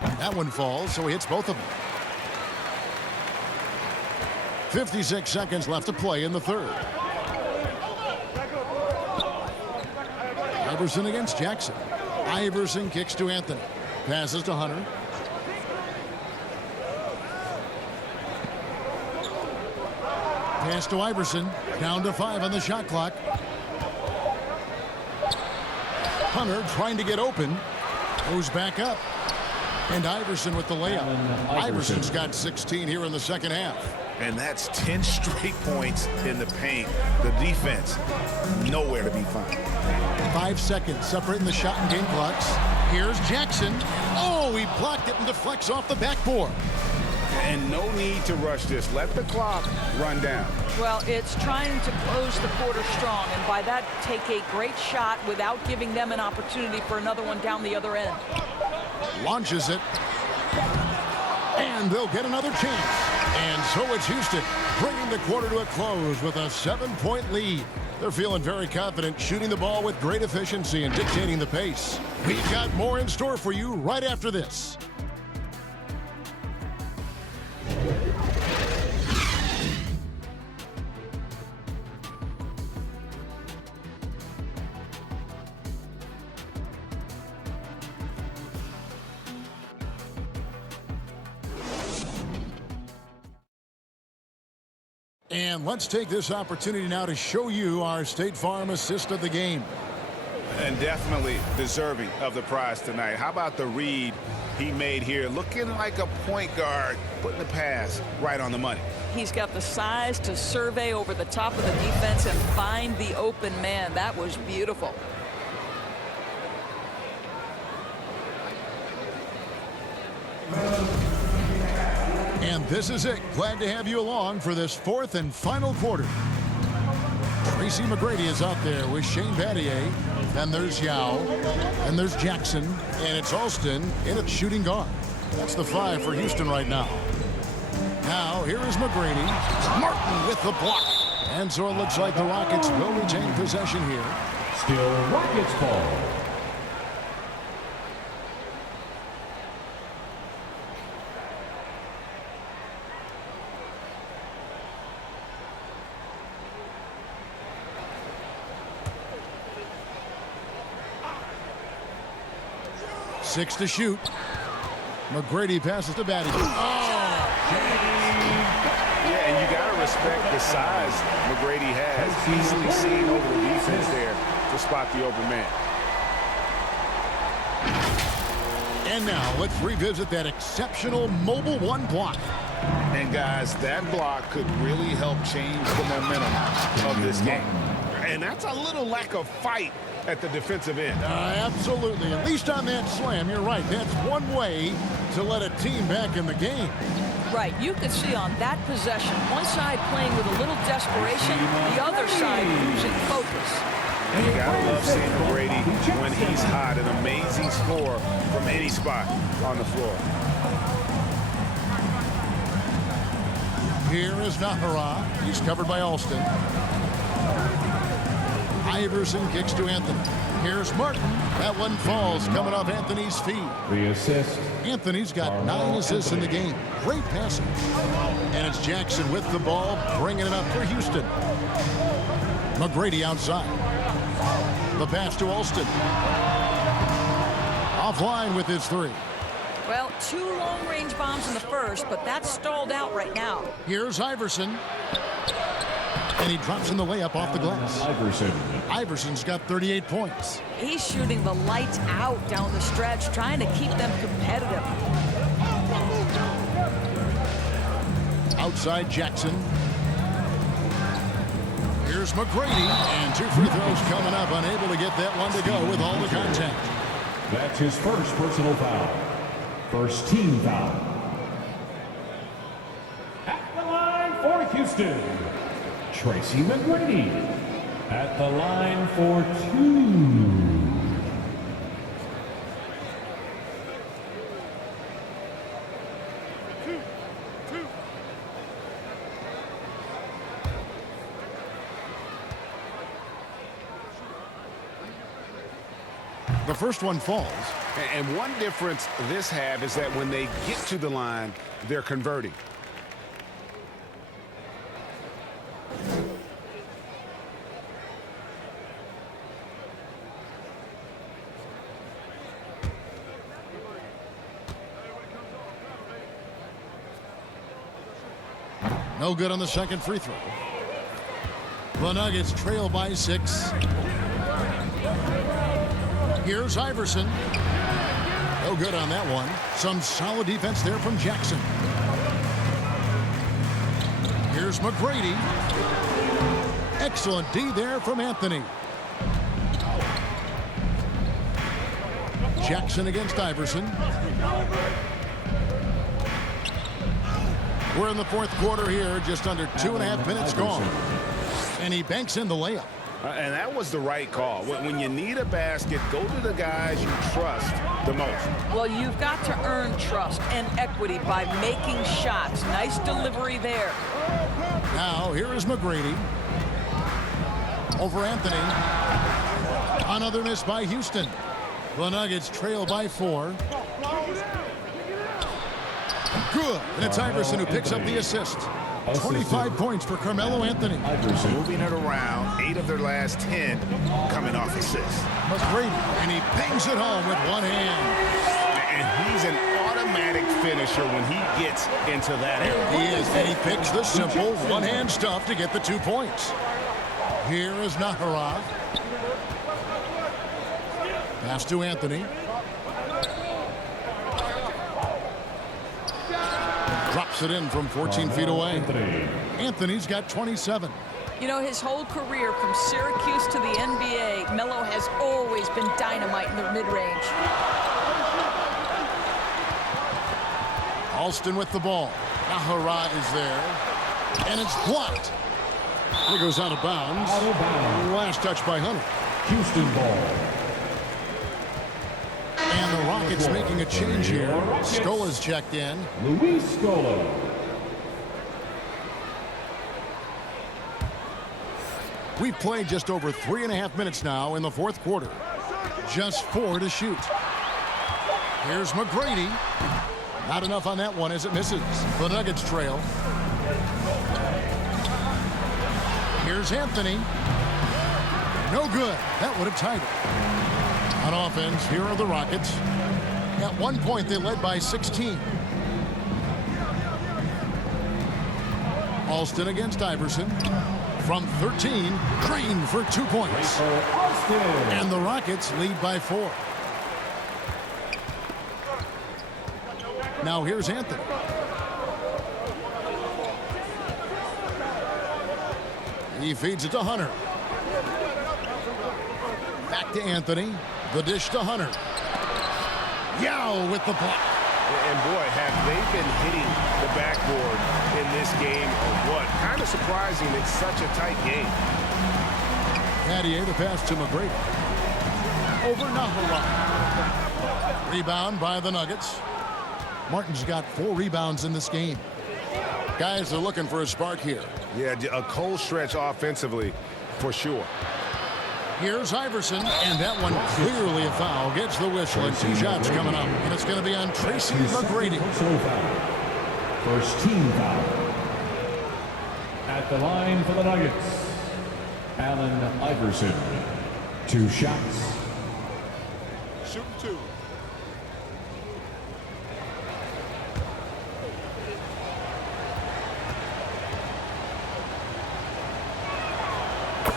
That one falls, so he hits both of them. 56 seconds left to play in the third. Iverson against Jackson. Iverson kicks to Anthony. Passes to Hunter. Pass to Iverson. Down to 5 on the shot clock. Hunter trying to get open. Goes back up. And Iverson with the layup. Iverson's got 16 here in the second half. And that's 10 straight points in the paint. The defense, nowhere to be found. 5 seconds separating the shot and game clocks. Here's Jackson. Oh, he blocked it and deflects off the backboard. And no need to rush this. Let the clock run down. Well, it's trying to close the quarter strong, and by that, take a great shot without giving them an opportunity for another one down the other end. Launches it. And they'll get another chance. And so it's Houston bringing the quarter to a close with a 7-point lead. They're feeling very confident, shooting the ball with great efficiency and dictating the pace. We've got more in store for you right after this. And let's take this opportunity now to show you our State Farm assist of the game. And definitely deserving of the prize tonight. How about the read he made here? Looking like a point guard, putting the pass right on the money. He's got the size to survey over the top of the defense and find the open man. That was beautiful. And this is it. Glad to have you along for this 4th and final quarter. Tracy McGrady is out there with Shane Battier. Then there's Yao. And there's Jackson. And it's Alston in at shooting guard. That's the 5 for Houston right now. Now, here is McGrady. Martin with the block. And so it looks like the Rockets will retain possession here. Still Rockets ball. Six to shoot. McGrady passes to Batty. Yeah, and you got to respect the size McGrady has. Easily seen over the defense there to spot the open man. And now let's revisit that exceptional mobile 1 block. And guys, that block could really help change the momentum of this game. And that's a little lack of fight at the defensive end. Absolutely. At least on that slam, you're right. That's one way to let a team back in the game. Right, you could see on that possession, one side playing with a little desperation, the other side losing focus. You gotta love seeing McGrady when he's hot. An amazing score from any spot on the floor. Here is Nahara. He's covered by Alston. Iverson kicks to Anthony. Here's Martin. That one falls coming off Anthony's feet. The assist. Anthony's got 9 assists in the game. Great passing. And it's Jackson with the ball, bringing it up for Houston. McGrady outside. The pass to Alston. Offline with his 3. Well, 2 long-range bombs in the first, but that's stalled out right now. Here's Iverson. And he drops in the layup off the glass. Iverson's got 38 points. He's shooting the lights out down the stretch, trying to keep them competitive. Outside Jackson. Here's McGrady. And 2 free throws coming up. Unable to get that one to go with all the contact. That's his first personal foul. First team foul. At the line for Houston, Tracy McGrady. At the line for 2. The first one falls. And one difference this have is that when they get to the line, they're converting. No good on the second free throw. The Nuggets trail by 6. Here's Iverson. No good on that one. Some solid defense there from Jackson. Here's McGrady. Excellent D there from Anthony. Jackson against Iverson. We're in the fourth quarter here, just under 2.5 minutes gone. And he banks in the layup. And that was the right call. When you need a basket, go to the guys you trust the most. Well, you've got to earn trust and equity by making shots. Nice delivery there. Now, here is McGrady. Over Anthony. Another miss by Houston. The Nuggets trail by 4. Good. And it's Iverson who picks up the assist. 25 points for Carmelo Anthony. Moving it around, 8 of their last 10 coming off assists. McGrady, and he bangs it home with one hand. And he's an automatic finisher when he gets into that area. He is, and he picks the simple one-hand stuff to get the 2 points. Here is Nahara. Pass to Anthony. Drops it in from 14 feet away. Anthony's got 27. You know, his whole career from Syracuse to the NBA, Melo has always been dynamite in the mid-range. Alston with the ball. Nahara is there. And it's blocked. It goes out of bounds. Last touch by Hunter. Houston ball. And the Rockets making a change here. Scola's checked in. Luis Scola. We've played just over 3.5 minutes now in the fourth quarter. Just 4 to shoot. Here's McGrady. Not enough on that one as it misses. The Nuggets trail. Here's Anthony. No good. That would have tied it. On offense, here are the Rockets. At one point, they led by 16. Alston against Iverson. From 13, Green for 2 points. And the Rockets lead by 4. Now here's Anthony. He feeds it to Hunter. Back to Anthony. The dish to Hunter. Yao with the block. And boy, have they been hitting the backboard in this game or what? Kind of surprising it's such a tight game. Pattier, the pass to McGrady. Over Navarro. Rebound by the Nuggets. Martin's got 4 rebounds in this game. Guys are looking for a spark here. Yeah, a cold stretch offensively for sure. Here's Iverson, and that one clearly a foul. Gets the whistle, and 2 shots coming up. And it's going to be on Tracy McGrady. First team foul. At the line for the Nuggets, Allen Iverson. 2 shots. Shoot 2.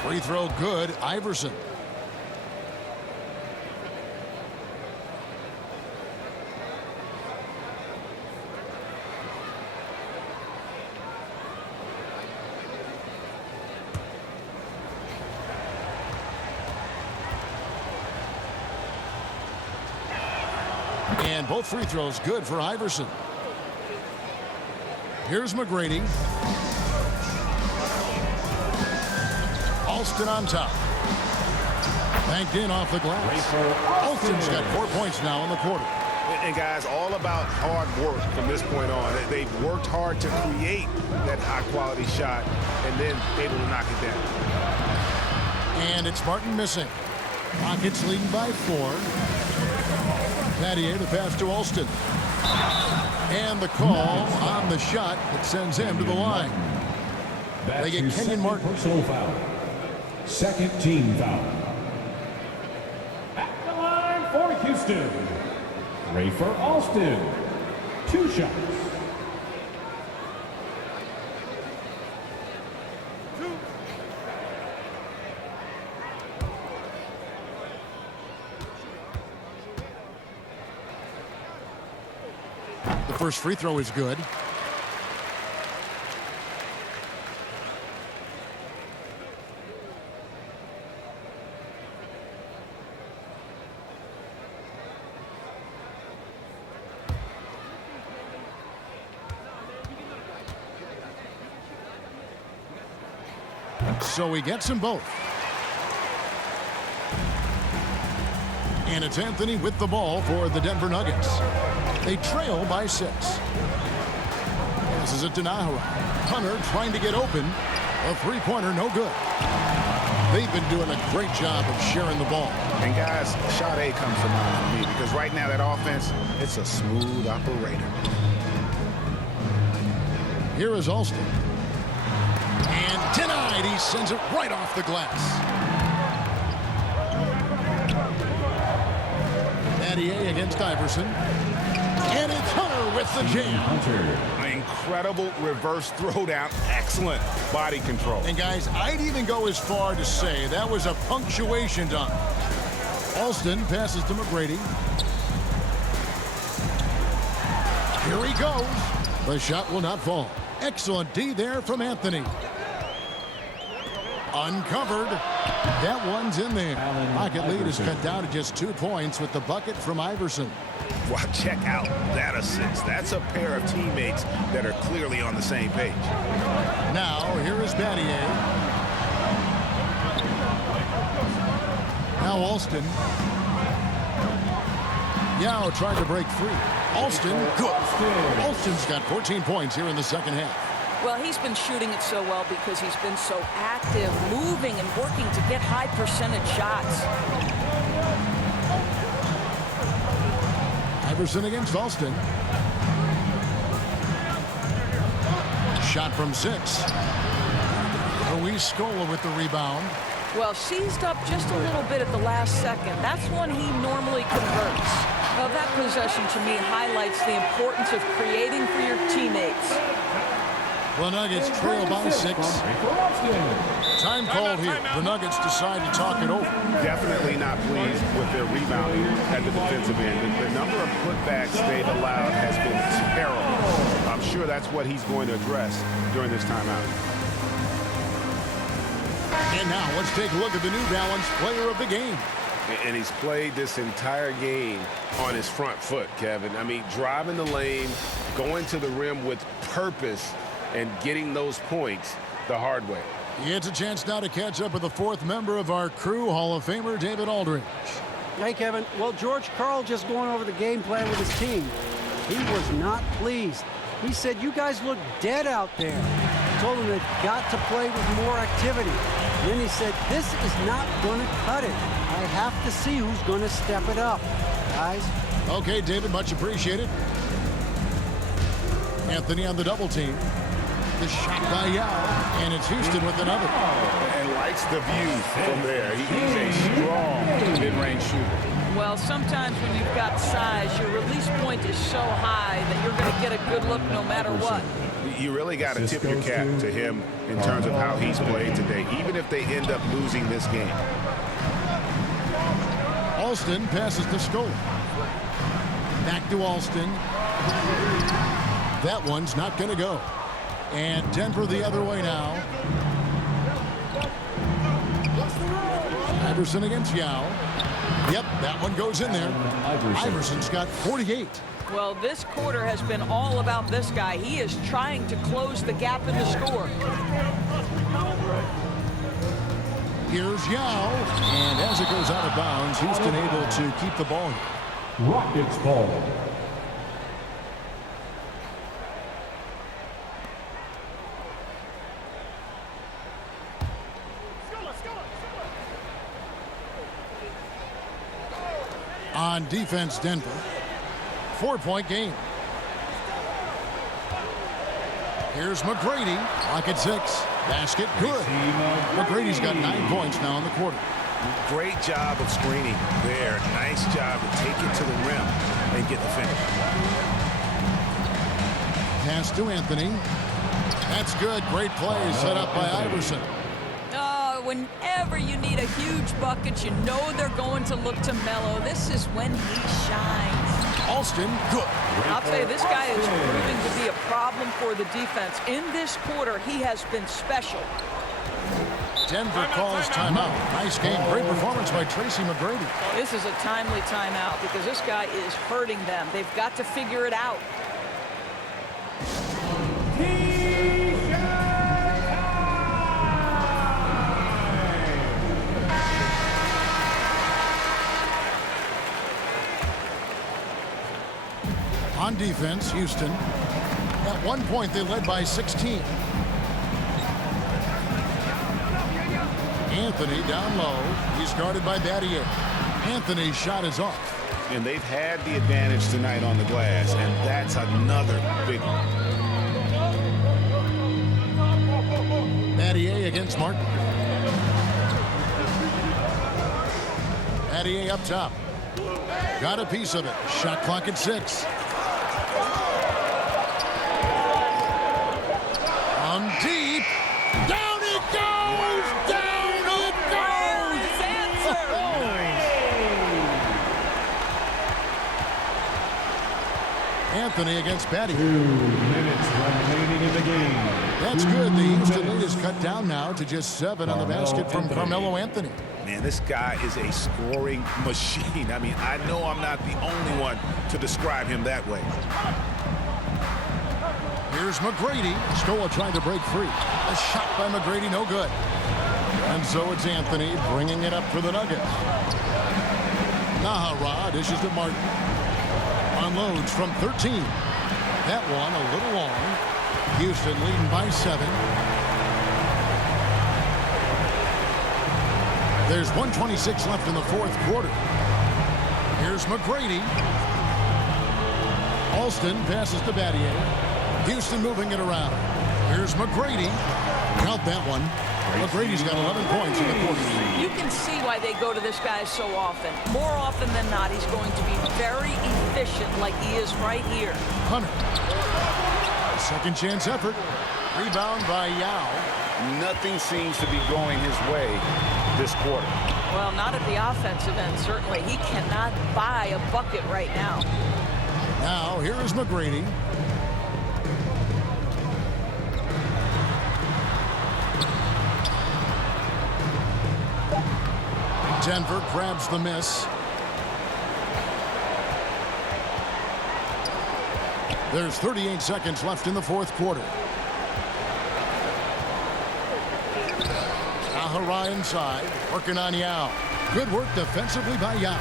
Free throw good, Iverson. And both free throws good for Iverson. Here's McGrady. Alston on top. Banked in off the glass. Alston's got 4 points now in the quarter. And guys, all about hard work from this point on. They've worked hard to create that high-quality shot and then able to knock it down. And it's Martin missing. Rockets leading by 4. Pattier, the pass to Alston. And the call on the shot that sends him to the line. They get Kenyon Martin. Personal foul. Second team foul. At the line for Houston, Rafer Alston. 2 shots. The first free throw is good. So he gets them both. And it's Anthony with the ball for the Denver Nuggets. They trail by 6. Passes it to Navarro. Hunter trying to get open. A three-pointer, no good. They've been doing a great job of sharing the ball. And guys, shot A comes to mind for me because right now that offense, it's a smooth operator. Here is Alston. And denied. He sends it right off the glass. Pattier against Iverson. And it's Hunter with the jam. An incredible reverse throwdown. Excellent body control. And guys, I'd even go as far to say that was a punctuation dunk. Alston passes to McGrady. Here he goes. The shot will not fall. Excellent D there from Anthony. Uncovered. That one's in there. Pocket lead is cut down to just 2 points with the bucket from Iverson. Wow, check out that assist. That's a pair of teammates that are clearly on the same page. Now, here is Pattier. Now Alston. Yao tried to break free. Alston, good. Alston's got 14 points here in the second half. Well, he's been shooting it so well because he's been so active, moving and working to get high percentage shots. Iverson against Alston. Shot from 6. Luis Scola with the rebound. Well, seized up just a little bit at the last second. That's when he normally converts. Now, that possession to me highlights the importance of creating for your teammates. The Nuggets trail by 6. Time called here. The Nuggets decide to talk it over. Definitely not pleased with their rebounding at the defensive end. The number of putbacks they've allowed has been terrible. I'm sure that's what he's going to address during this timeout. And now let's take a look at the New Balance player of the game. And he's played this entire game on his front foot, Kevin. I mean, driving the lane, going to the rim with purpose, and getting those points the hard way. He gets a chance now to catch up with the fourth member of our crew, Hall of Famer David Aldridge. Hey, Kevin. Well, George Karl just going over the game plan with his team. He was not pleased. He said, you guys look dead out there. Told him they've got to play with more activity. And then he said, this is not going to cut it. I have to see who's going to step it up, guys. Okay, David, much appreciated. Anthony on the double team. The shot by Yao, and it's Houston with another. And likes the view from there. He's a strong mid-range shooter. Well, sometimes when you've got size, your release point is so high that you're going to get a good look no matter what. You really got to tip your cap to him in terms of how he's played today, even if they end up losing this game. Alston passes to Scola. Back to Alston. That one's not going to go. And Denver the other way now. Iverson against Yao. Yep, that one goes in there. Iverson's got 48. Well, this quarter has been all about this guy. He is trying to close the gap in the score. Here's Yao. And as it goes out of bounds, Houston able to keep the ball. Rockets ball. On defense, Denver. 4-point game. Here's McGrady. Lock at 6. Basket good. McGrady's got 9 points now in the quarter. Great job of screening there. Nice job to take it to the rim and get the finish. Pass to Anthony. That's good. Great play set up by Iverson. Whenever you need a huge bucket, you know they're going to look to Melo. This is when he shines. Alston, good. I'll tell you, this guy is proving to be a problem for the defense. In this quarter, he has been special. Denver calls timeout. Nice game. Great performance by Tracy McGrady. This is a timely timeout because this guy is hurting them. They've got to figure it out. On defense, Houston. At one point, they led by 16. Anthony down low. He's guarded by Battier. Anthony's shot is off. And they've had the advantage tonight on the glass, and that's another big one. Battier against Martin. Battier up top. Got a piece of it. Shot clock at 6. From deep. Down it goes! Down it goes! Anthony against Battier. 2 minutes remaining in the game. That's good. The Houston lead is cut down now to just 7 on the basket from Carmelo Anthony. Man, this guy is a scoring machine. I mean, I know I'm not the only one to describe him that way. Here's McGrady. Scola trying to break free. A shot by McGrady, no good. And so it's Anthony bringing it up for the Nuggets. Nahara dishes to Martin. Unloads from 13. That one a little long. Houston leading by 7. There's 1:26 left in the fourth quarter. Here's McGrady. Alston passes to Battier. Houston moving it around. Here's McGrady. Count that one. McGrady's got 11 points in the quarter. You can see why they go to this guy so often. More often than not, he's going to be very efficient like he is right here. Hunter. Second chance effort. Rebound by Yao. Nothing seems to be going his way this quarter. Well, not at the offensive end, certainly. He cannot buy a bucket right now. Now, here is McGrady. Denver grabs the miss. There's 38 seconds left in the fourth quarter. Ahara inside, working on Yao. Good work defensively by Yao.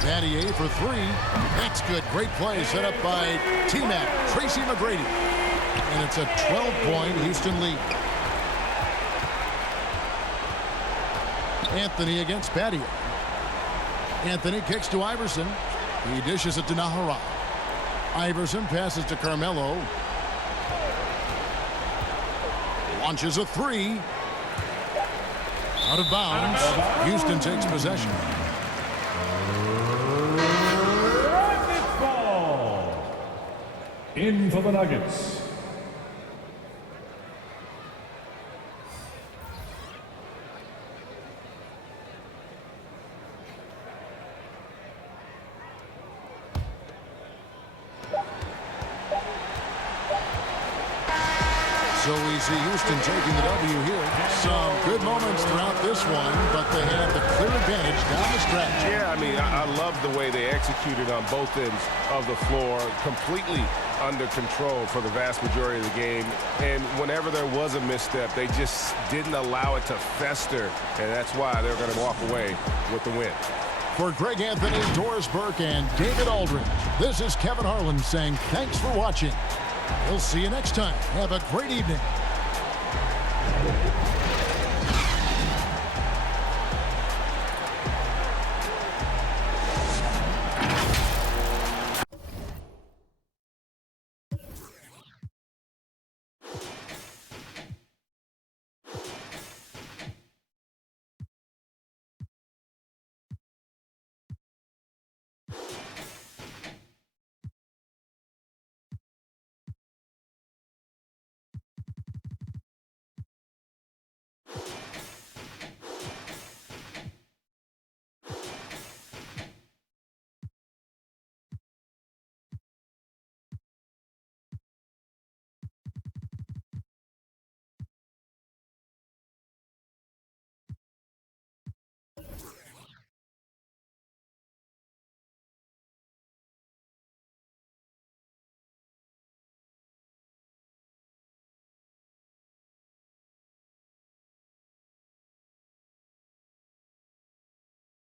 Battier for three. That's good. Great play set up by T-Mac, Tracy McGrady. And it's a 12-point Houston lead. Anthony against Battier. Anthony kicks to Iverson. He dishes it to Nahara. Iverson passes to Carmelo. Launches a three. Out of bounds. Houston takes possession. Rockets ball. In for the Nuggets. So we see Houston taking the W here. Some good moments throughout this one, but they have the clear advantage down the stretch. Yeah, I mean, I love the way they executed on both ends of the floor, completely under control for the vast majority of the game. And whenever there was a misstep, they just didn't allow it to fester, and that's why they're going to walk away with the win. For Greg Anthony, Doris Burke, and David Aldridge, this is Kevin Harlan saying thanks for watching. We'll see you next time. Have a great evening.